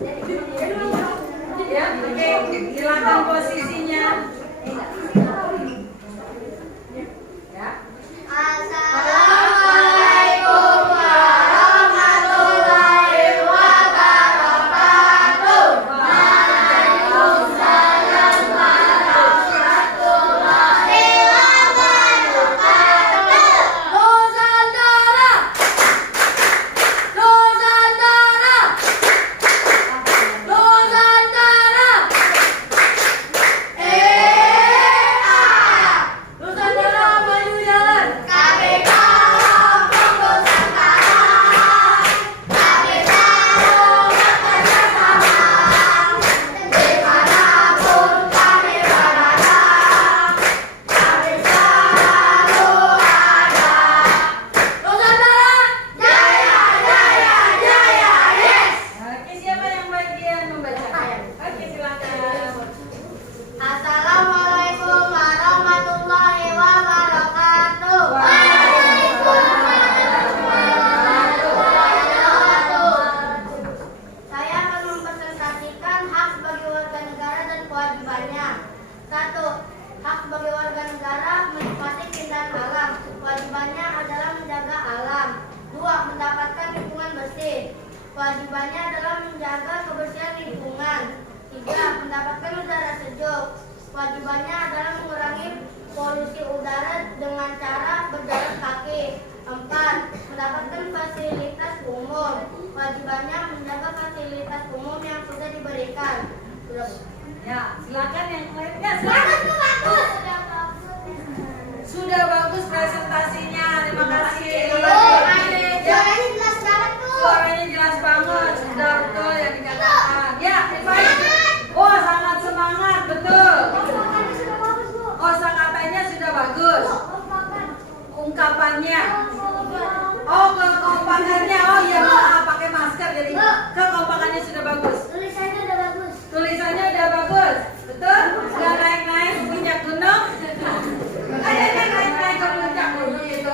Ya, oke, silakan posisinya. Ya. Assalamualaikum warahmatullahi wabarakatuh. Waalaikumsalam warahmatullahi wabarakatuh. Nusantara, Nusantara, Nusantara. Nusantara maju jalan. KPK lambang Nusantara. KPK bekerja sama. Dimanapun kami berada, kami selalu ada. Nusantara jaya, jaya, jaya, yes. Oke, siapa yang bagian membaca? Oke, silakan. Assalamualaikum warahmatullahi wabarakatuh. Saya akan mempresentasikan hak sebagai warga negara dan kewajibannya. 1. Hak sebagai warga negara menikmati keindahan alam. Kewajibannya adalah menjaga alam. 2. Mendapatkan lingkungan bersih. Kewajibannya adalah menjaga kebersihan lingkungan. 3. Mendapatkan udara sejuk. Kewajibannya adalah mengurangi polusi udara dengan cara berjalan kaki. 4. Mendapatkan fasilitas umum. Kewajibannya menjaga fasilitas umum yang sudah diberikan. Ya, silakan yang lainnya. Silakan. Sudah bagus presentasinya. Terima kasih. Suaranya jelas banget tuh. Suaranya jelas banget. Sudah betul yang dikatakan. Ya, baik. Oh, sangat semangat, betul. Kosakatanya sudah bagus. Ungkapannya. Oh, kekompakannya. Oh iya, maaf pakai masker jadi kekompakannya sudah bagus. Tulisannya udah bagus. Tulisannya udah bagus. Betul? Sudah naik-naik ke puncak gunung. Ayo naik-naik ke puncak gunung itu.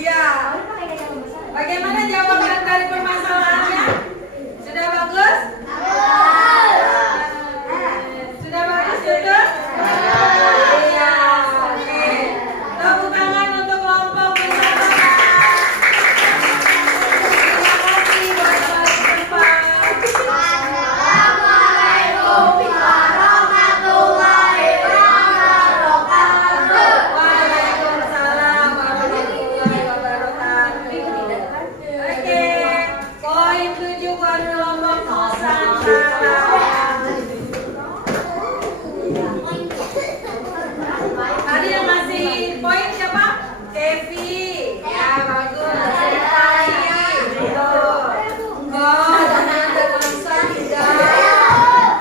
Iya. Bagaimana jawaban dari permasalahannya? Sudah bagus? Sudah bagus betul? Iya. Oke. Tepuk tangan untuk kelompok wisata. Terima kasih buat tempat. Assalamualaikum warahmatullahi wabarakatuh. Waalaikumsalam warahmatullahi wabarakatuh. Oke, poin 7 buat kelompok Nusantara. Tadi yang ngasih poin siapa? Kevi. Ya, bagus. Tadi. Betul. Enggak, jangan ada bangsa tidak.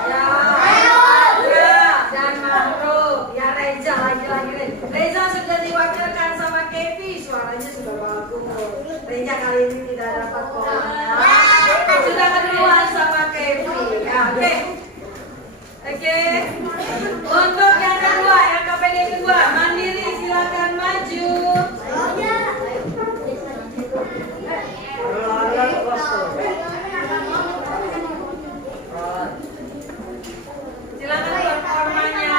Ya. Dan Makhluk. Ya, Reza lagi. Reza sudah diwakilkan sama Kevi. Suaranya sudah bagus. Reza kali ini tidak dapat poin. Sudah kedua sama Kevi. Ya, oke. Oke. Untuk yang kedua, LKPD kedua, Mandiri silakan maju. Silakan performanya.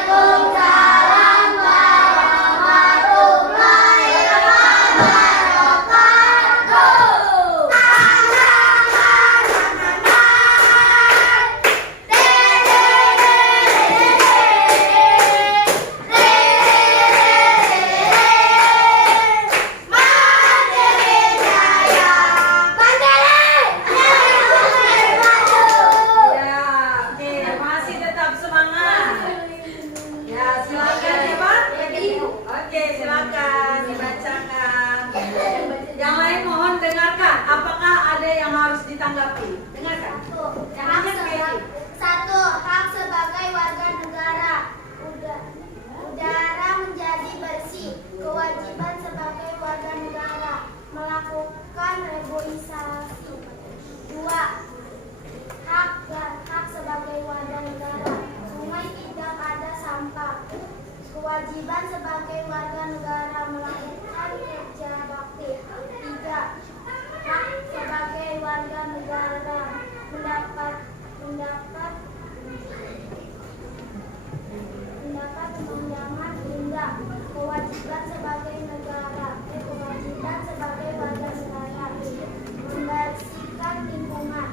Waalaikumsalam Kewajiban sebagai warga negara melakukan kerja bakti. 3. Hak sebagai warga negara mendapat pemandangan indah. Kewajiban sebagai kewajiban sebagai warga negara membersihkan lingkungan.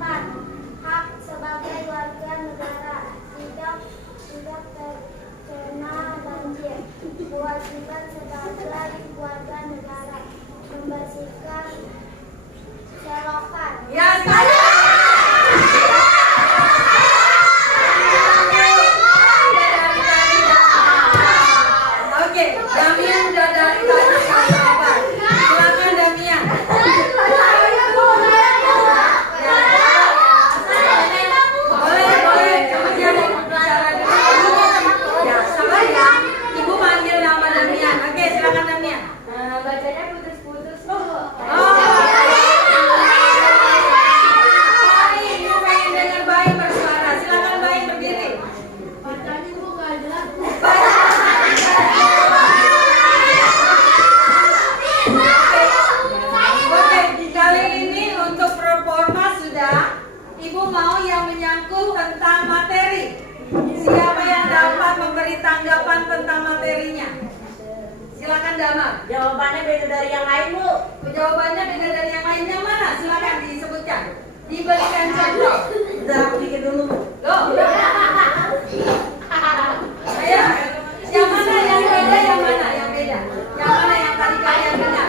4. Hak sebagai warga negara tidak terkena banjir. Kewajiban sebagai warga negara membersihkan selokan. Ya, saya. Oke, Damian udah dari tadi apa? Silakan Damian. Boleh, kemudian bicara dulu. Ya, sabar ya. Ibu manggil nama Damian. Oke, silakan Damian. Bacanya putus-putus. Baik, ibu pengen dengar baik bersuara. Silakan baik berdiri. Bacanya Bu nggak jelas. Oke, kali ini untuk performa sudah. Ibu mau yang menyangkut tentang materi. Siapa yang dapat memberi tanggapan tentang materinya? Silakan Damar. Jawabannya beda dari yang lain, Bu. Jawabannya beda dari yang lain. Yang mana? Silakan disebutkan. Diberikan contoh. Udah aku pikir dulu. Loh. Ayo. Yang mana yang beda? Yang mana yang beda? Yang mana yang tadi kalian dengar?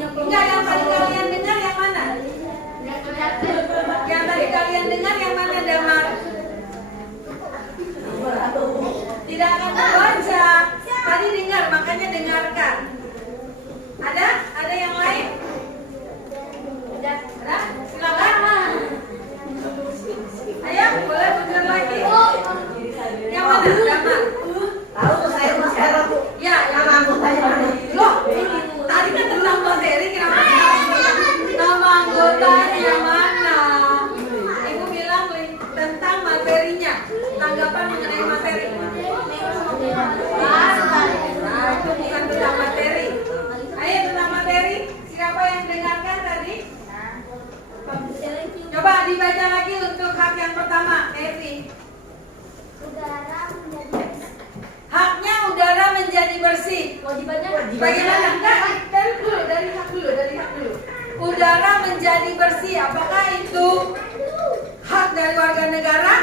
Enggak, yang tadi kalian dengar yang mana? Yang tadi kalian dengar yang mana, Damar? Tidak akan membaca. Tadi dengar, makanya dengarkan. Ada yang lain? Ada? Silakan. Ayo, boleh mundur lagi. Yang mana, Damar? Tahu saya mau sekarang, Bu. Ya, yang Nama anggotanya mana? Loh, tadi kan tentang materi, kenapa nama anggotanya mana? Ibu bilang tentang materinya, tanggapan mengenai materi. Nah, itu bukan tentang materi. Ayo tentang materi, siapa yang dengarkan tadi? Coba dibaca lagi untuk hak yang pertama, Evi. Udara menjadi Haknya udara menjadi bersih. Kewajibannya Bagaimana? Enggak, dari hak dulu. Udara menjadi bersih. Apakah itu hak dari warga negara?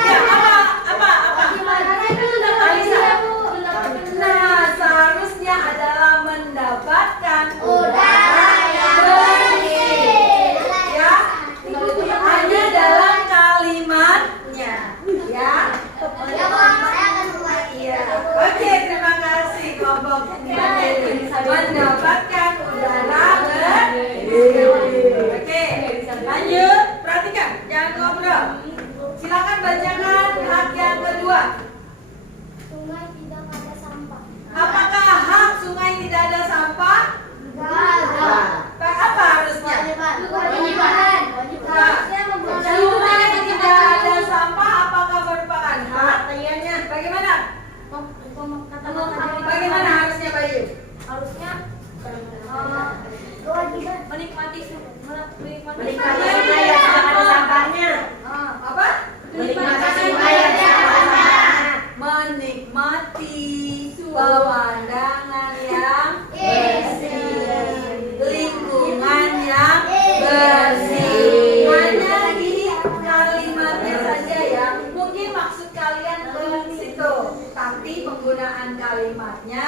Ya, apa? Alisa. Nah, seharusnya adalah mendapatkan udara yang bersih. Ya, hanya dalam kalimatnya. Ya. Iya. Oke, terima kasih kelompok materi. Mendapatkan udara bersih. Oke, lanjut. Perhatikan, jangan ngobrol. Silakan bacakan hak yang kedua. sungai tidak ada sampah. Apakah hak sungai tidak ada sampah? Apa harusnya? Kewajiban. Sungai tidak ada sampah, apakah merupakan hak? Bagaimana? Bagaimana harusnya, Bayu? Harusnya Kewajiban. menikmati menikmati sungai yang tidak ada sampahnya. Apa? Menikmati sungai yang tidak ada sampahnya. Menikmati pemandangan yang bersih, lingkungan yang bersih. Hanya di kalimatnya saja ya. Mungkin maksud kalian ke situ, tapi penggunaan kalimatnya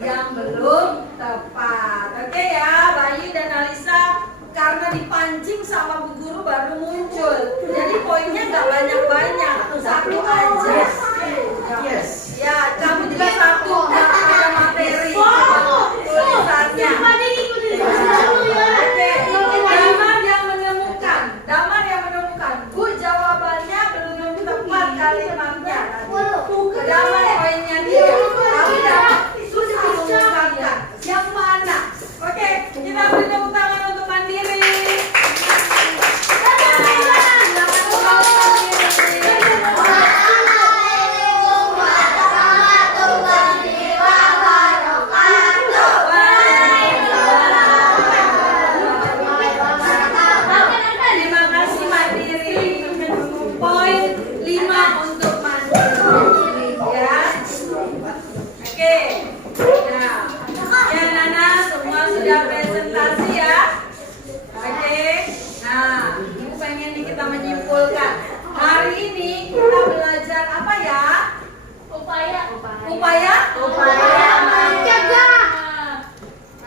yang belum tepat. Oke ya, Bayu dan Alisa, karena dipancing sama Bu Guru baru muncul. Jadi poinnya nggak banyak-banyak, satu aja. Yes. Ya, kamu juga satu, nggak ada materi tulisannya. Oke, Damar yang menemukan. Bu, jawabannya belum tepat kalimatnya. Damar poinnya dia, tapi Damar susah mengungkapkan. Yang mana? Oke, kita beri tepuk tangan untuk Mandiri. Silakan membawa Mandiri. pengen nih kita menyimpulkan. Hari ini kita belajar apa ya? Upaya Upaya mencegah.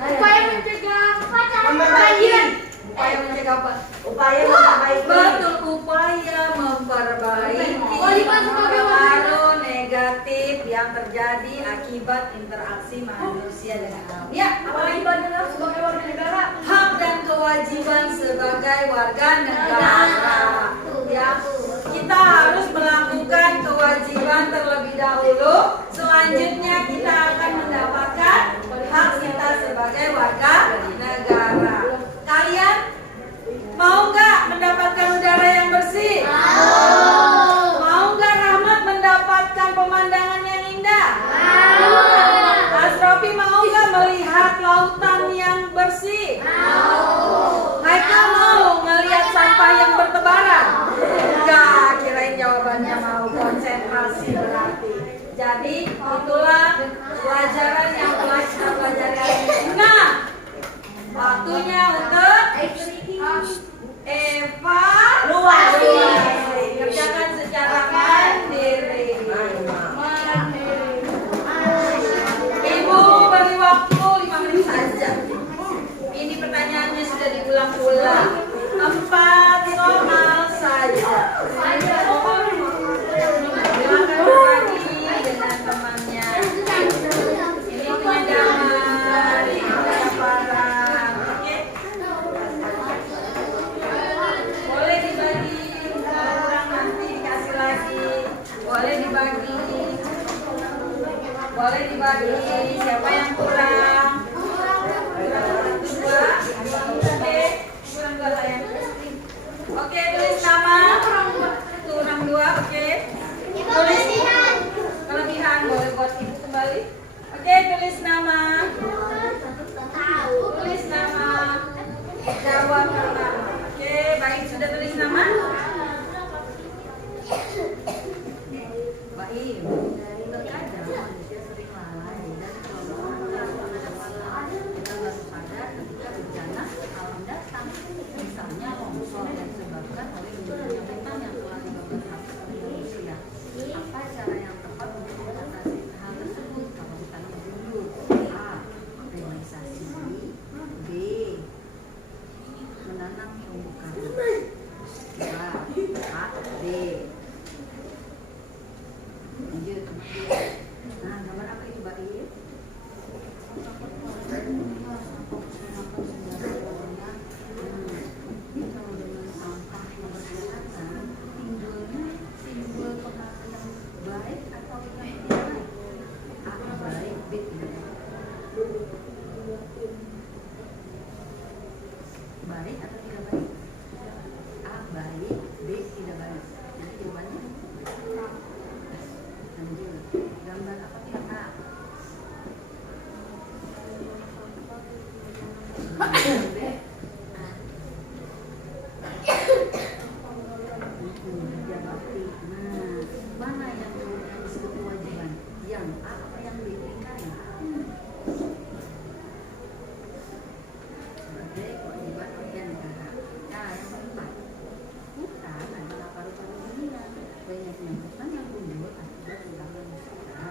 Upaya mencegah apa? Upaya memperbaiki. Betul, upaya memperbaiki pengaruh negatif yang terjadi akibat interaksi manusia dengan alam. Ya, apalagi sebagai warga negara. hak dan kewajiban sebagai warga negara. Ya, kita harus melakukan kewajiban terlebih dahulu. Selanjutnya kita akan mendapatkan hak kita sebagai warga negara. Kalian mau nggak mendapatkan udara yang bersih? Mau nggak Rahmat mendapatkan pemandangan yang indah? Asrofi mau nggak melihat lautan yang bersih? Haikal mau ngelihat sampah yang bertebaran? Enggak, kirain jawabannya mau. Konsentrasi berarti. Jadi itulah pelajaran yang telah kita pelajari hari ini. Nah, waktunya untuk evaluasi. Kerjakan secara mandiri. Ibu beri waktu 5 menit saja. Ini pertanyaannya sudah diulang-ulang. 4 soal saja. Silakan berbagi dengan temannya. Ini punya Damar, ini punya Farah. Oke? Boleh dibagi, kurang nanti dikasih lagi. Boleh dibagi. Boleh dibagi. Siapa yang kurang? Kurang 2. Oke, kurang 2 sayang. Oke, tulis nama. Kurang 2, oke. Tulis kelebihan, boleh buat ibu kembali. Oke, tulis nama. Tulis nama. Jawab nama. Oke, baik, sudah tulis nama? Baik. Terkadang manusia sering lalai dan kita baru sadar ketika bencana alam datang. Misalnya longsor yang disebabkan oleh guncangan bintang yang telah menyebabkan manusia. Apa cara yang tepat untuk mengatasi hal tersebut kalau hutannya gundul? A. Reboisasi. B. Menanam terumbu karang. 2. A. B. Lanjut. Nah, gambar apa itu, Mbak I? Ini kalau dengan sampah membersihkan, timbulnya simbol pengertian baik atau yang tidak baik? A. Baik, B. Tidak baik atau tidak baik? A. Baik, B. Tidak baik. Jadi jawabannya lanjut. Gambar apa yang A? B. Nah, mana yang kemudian disebut kewajiban? Yang A apa yang B? Sebagai kewajiban warga negara. Nah, yang keempat, hutan adalah paru-paru dunia. Banyaknya hutan yang gundul akibat ulangan manusia.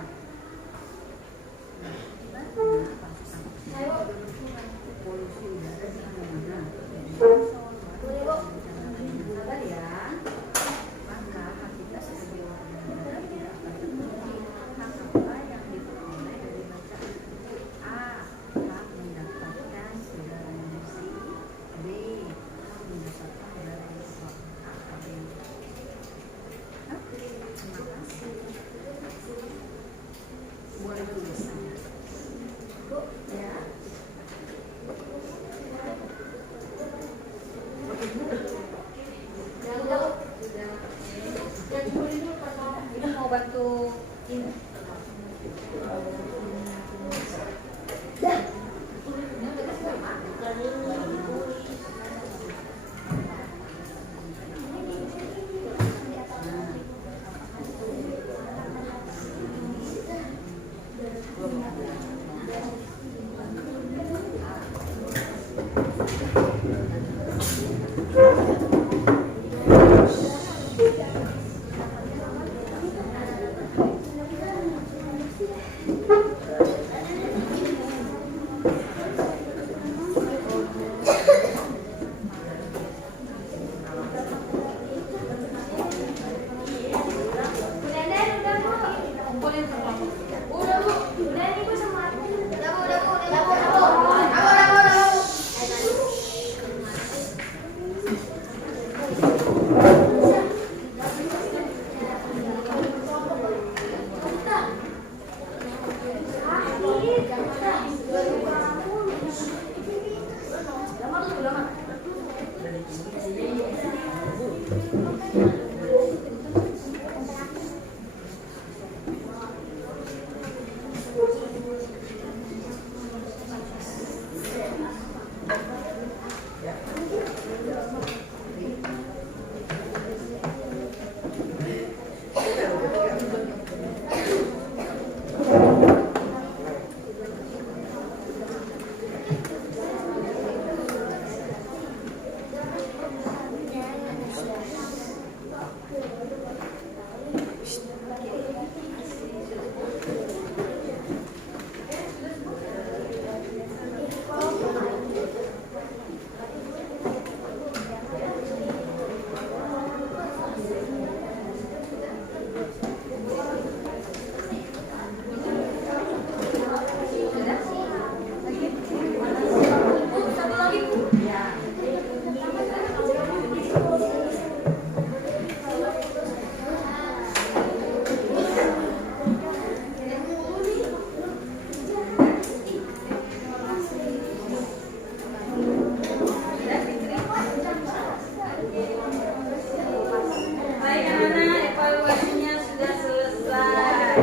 Baik anak-anak, evaluasinya sudah selesai.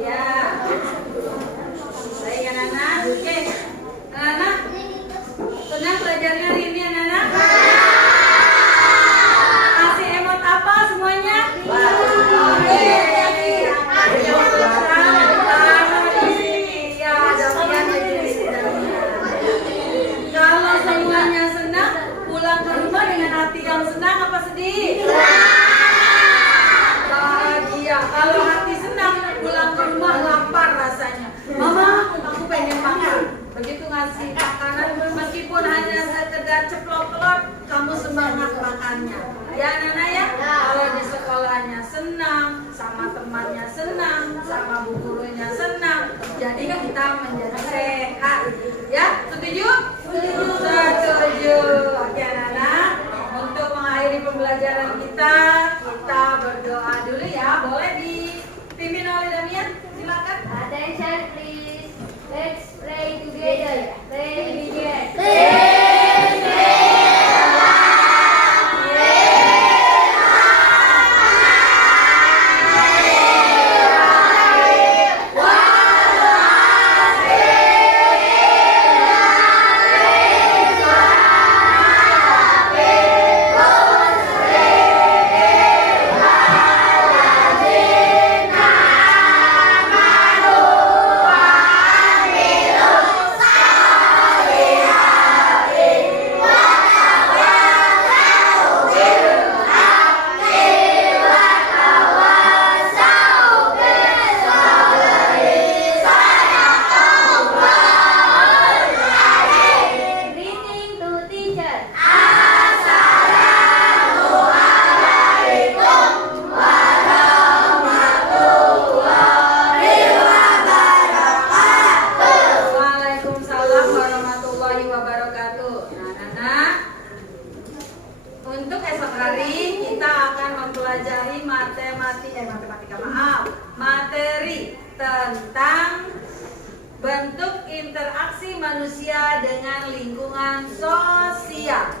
Ya. Baik anak-anak, oke. Anak-anak, senang belajarnya hari ini anak-anak? Kasih emot apa semuanya? Oke. Kalau semuanya senang, pulang ke rumah dengan hati yang senang apa sedih? Bahagia. Kalau hati senang, pulang ke rumah lapar rasanya. Mama, aku pengen makan. Begitu ngasih makanan, meskipun hanya sekedar ceplok telur, kamu semangat makannya. Ya anak-anak ya? Kalau di sekolahnya senang, sama temannya senang, sama bu gurunya senang, jadi kita menjadi sehat. Ya, setuju? Setuju. Oke anak-anak, untuk mengakhiri pembelajaran kita berdoa dulu ya. Boleh dipimpin oleh Damian? Silakan. Attention please. Let's pray together. Pray begin. Greeting to teacher. Waalaikumsalam warahmatullahi wabarakatuh. Nah, anak-anak, untuk esok hari kita akan mempelajari materi tentang bentuk interaksi manusia dengan lingkungan sosial.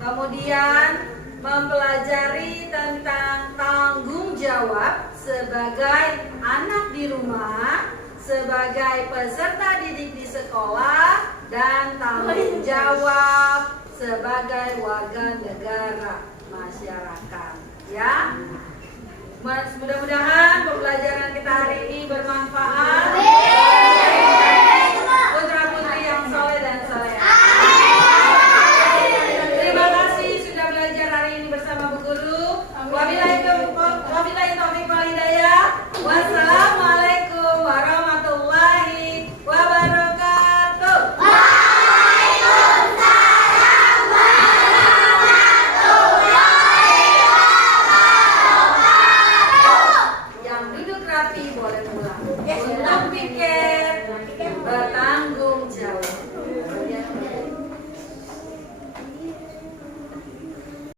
Kemudian mempelajari tentang tanggung jawab sebagai anak di rumah, sebagai peserta didik di sekolah, dan tanggung jawab sebagai warga negara masyarakat. Ya, mudah-mudahan pembelajaran kita hari ini bermanfaat. Putra-putri yang soleh dan soleha. Terima kasih sudah belajar hari ini bersama Bu Guru. Wabillahi taufiq wal hidayah. Wassalamualaikum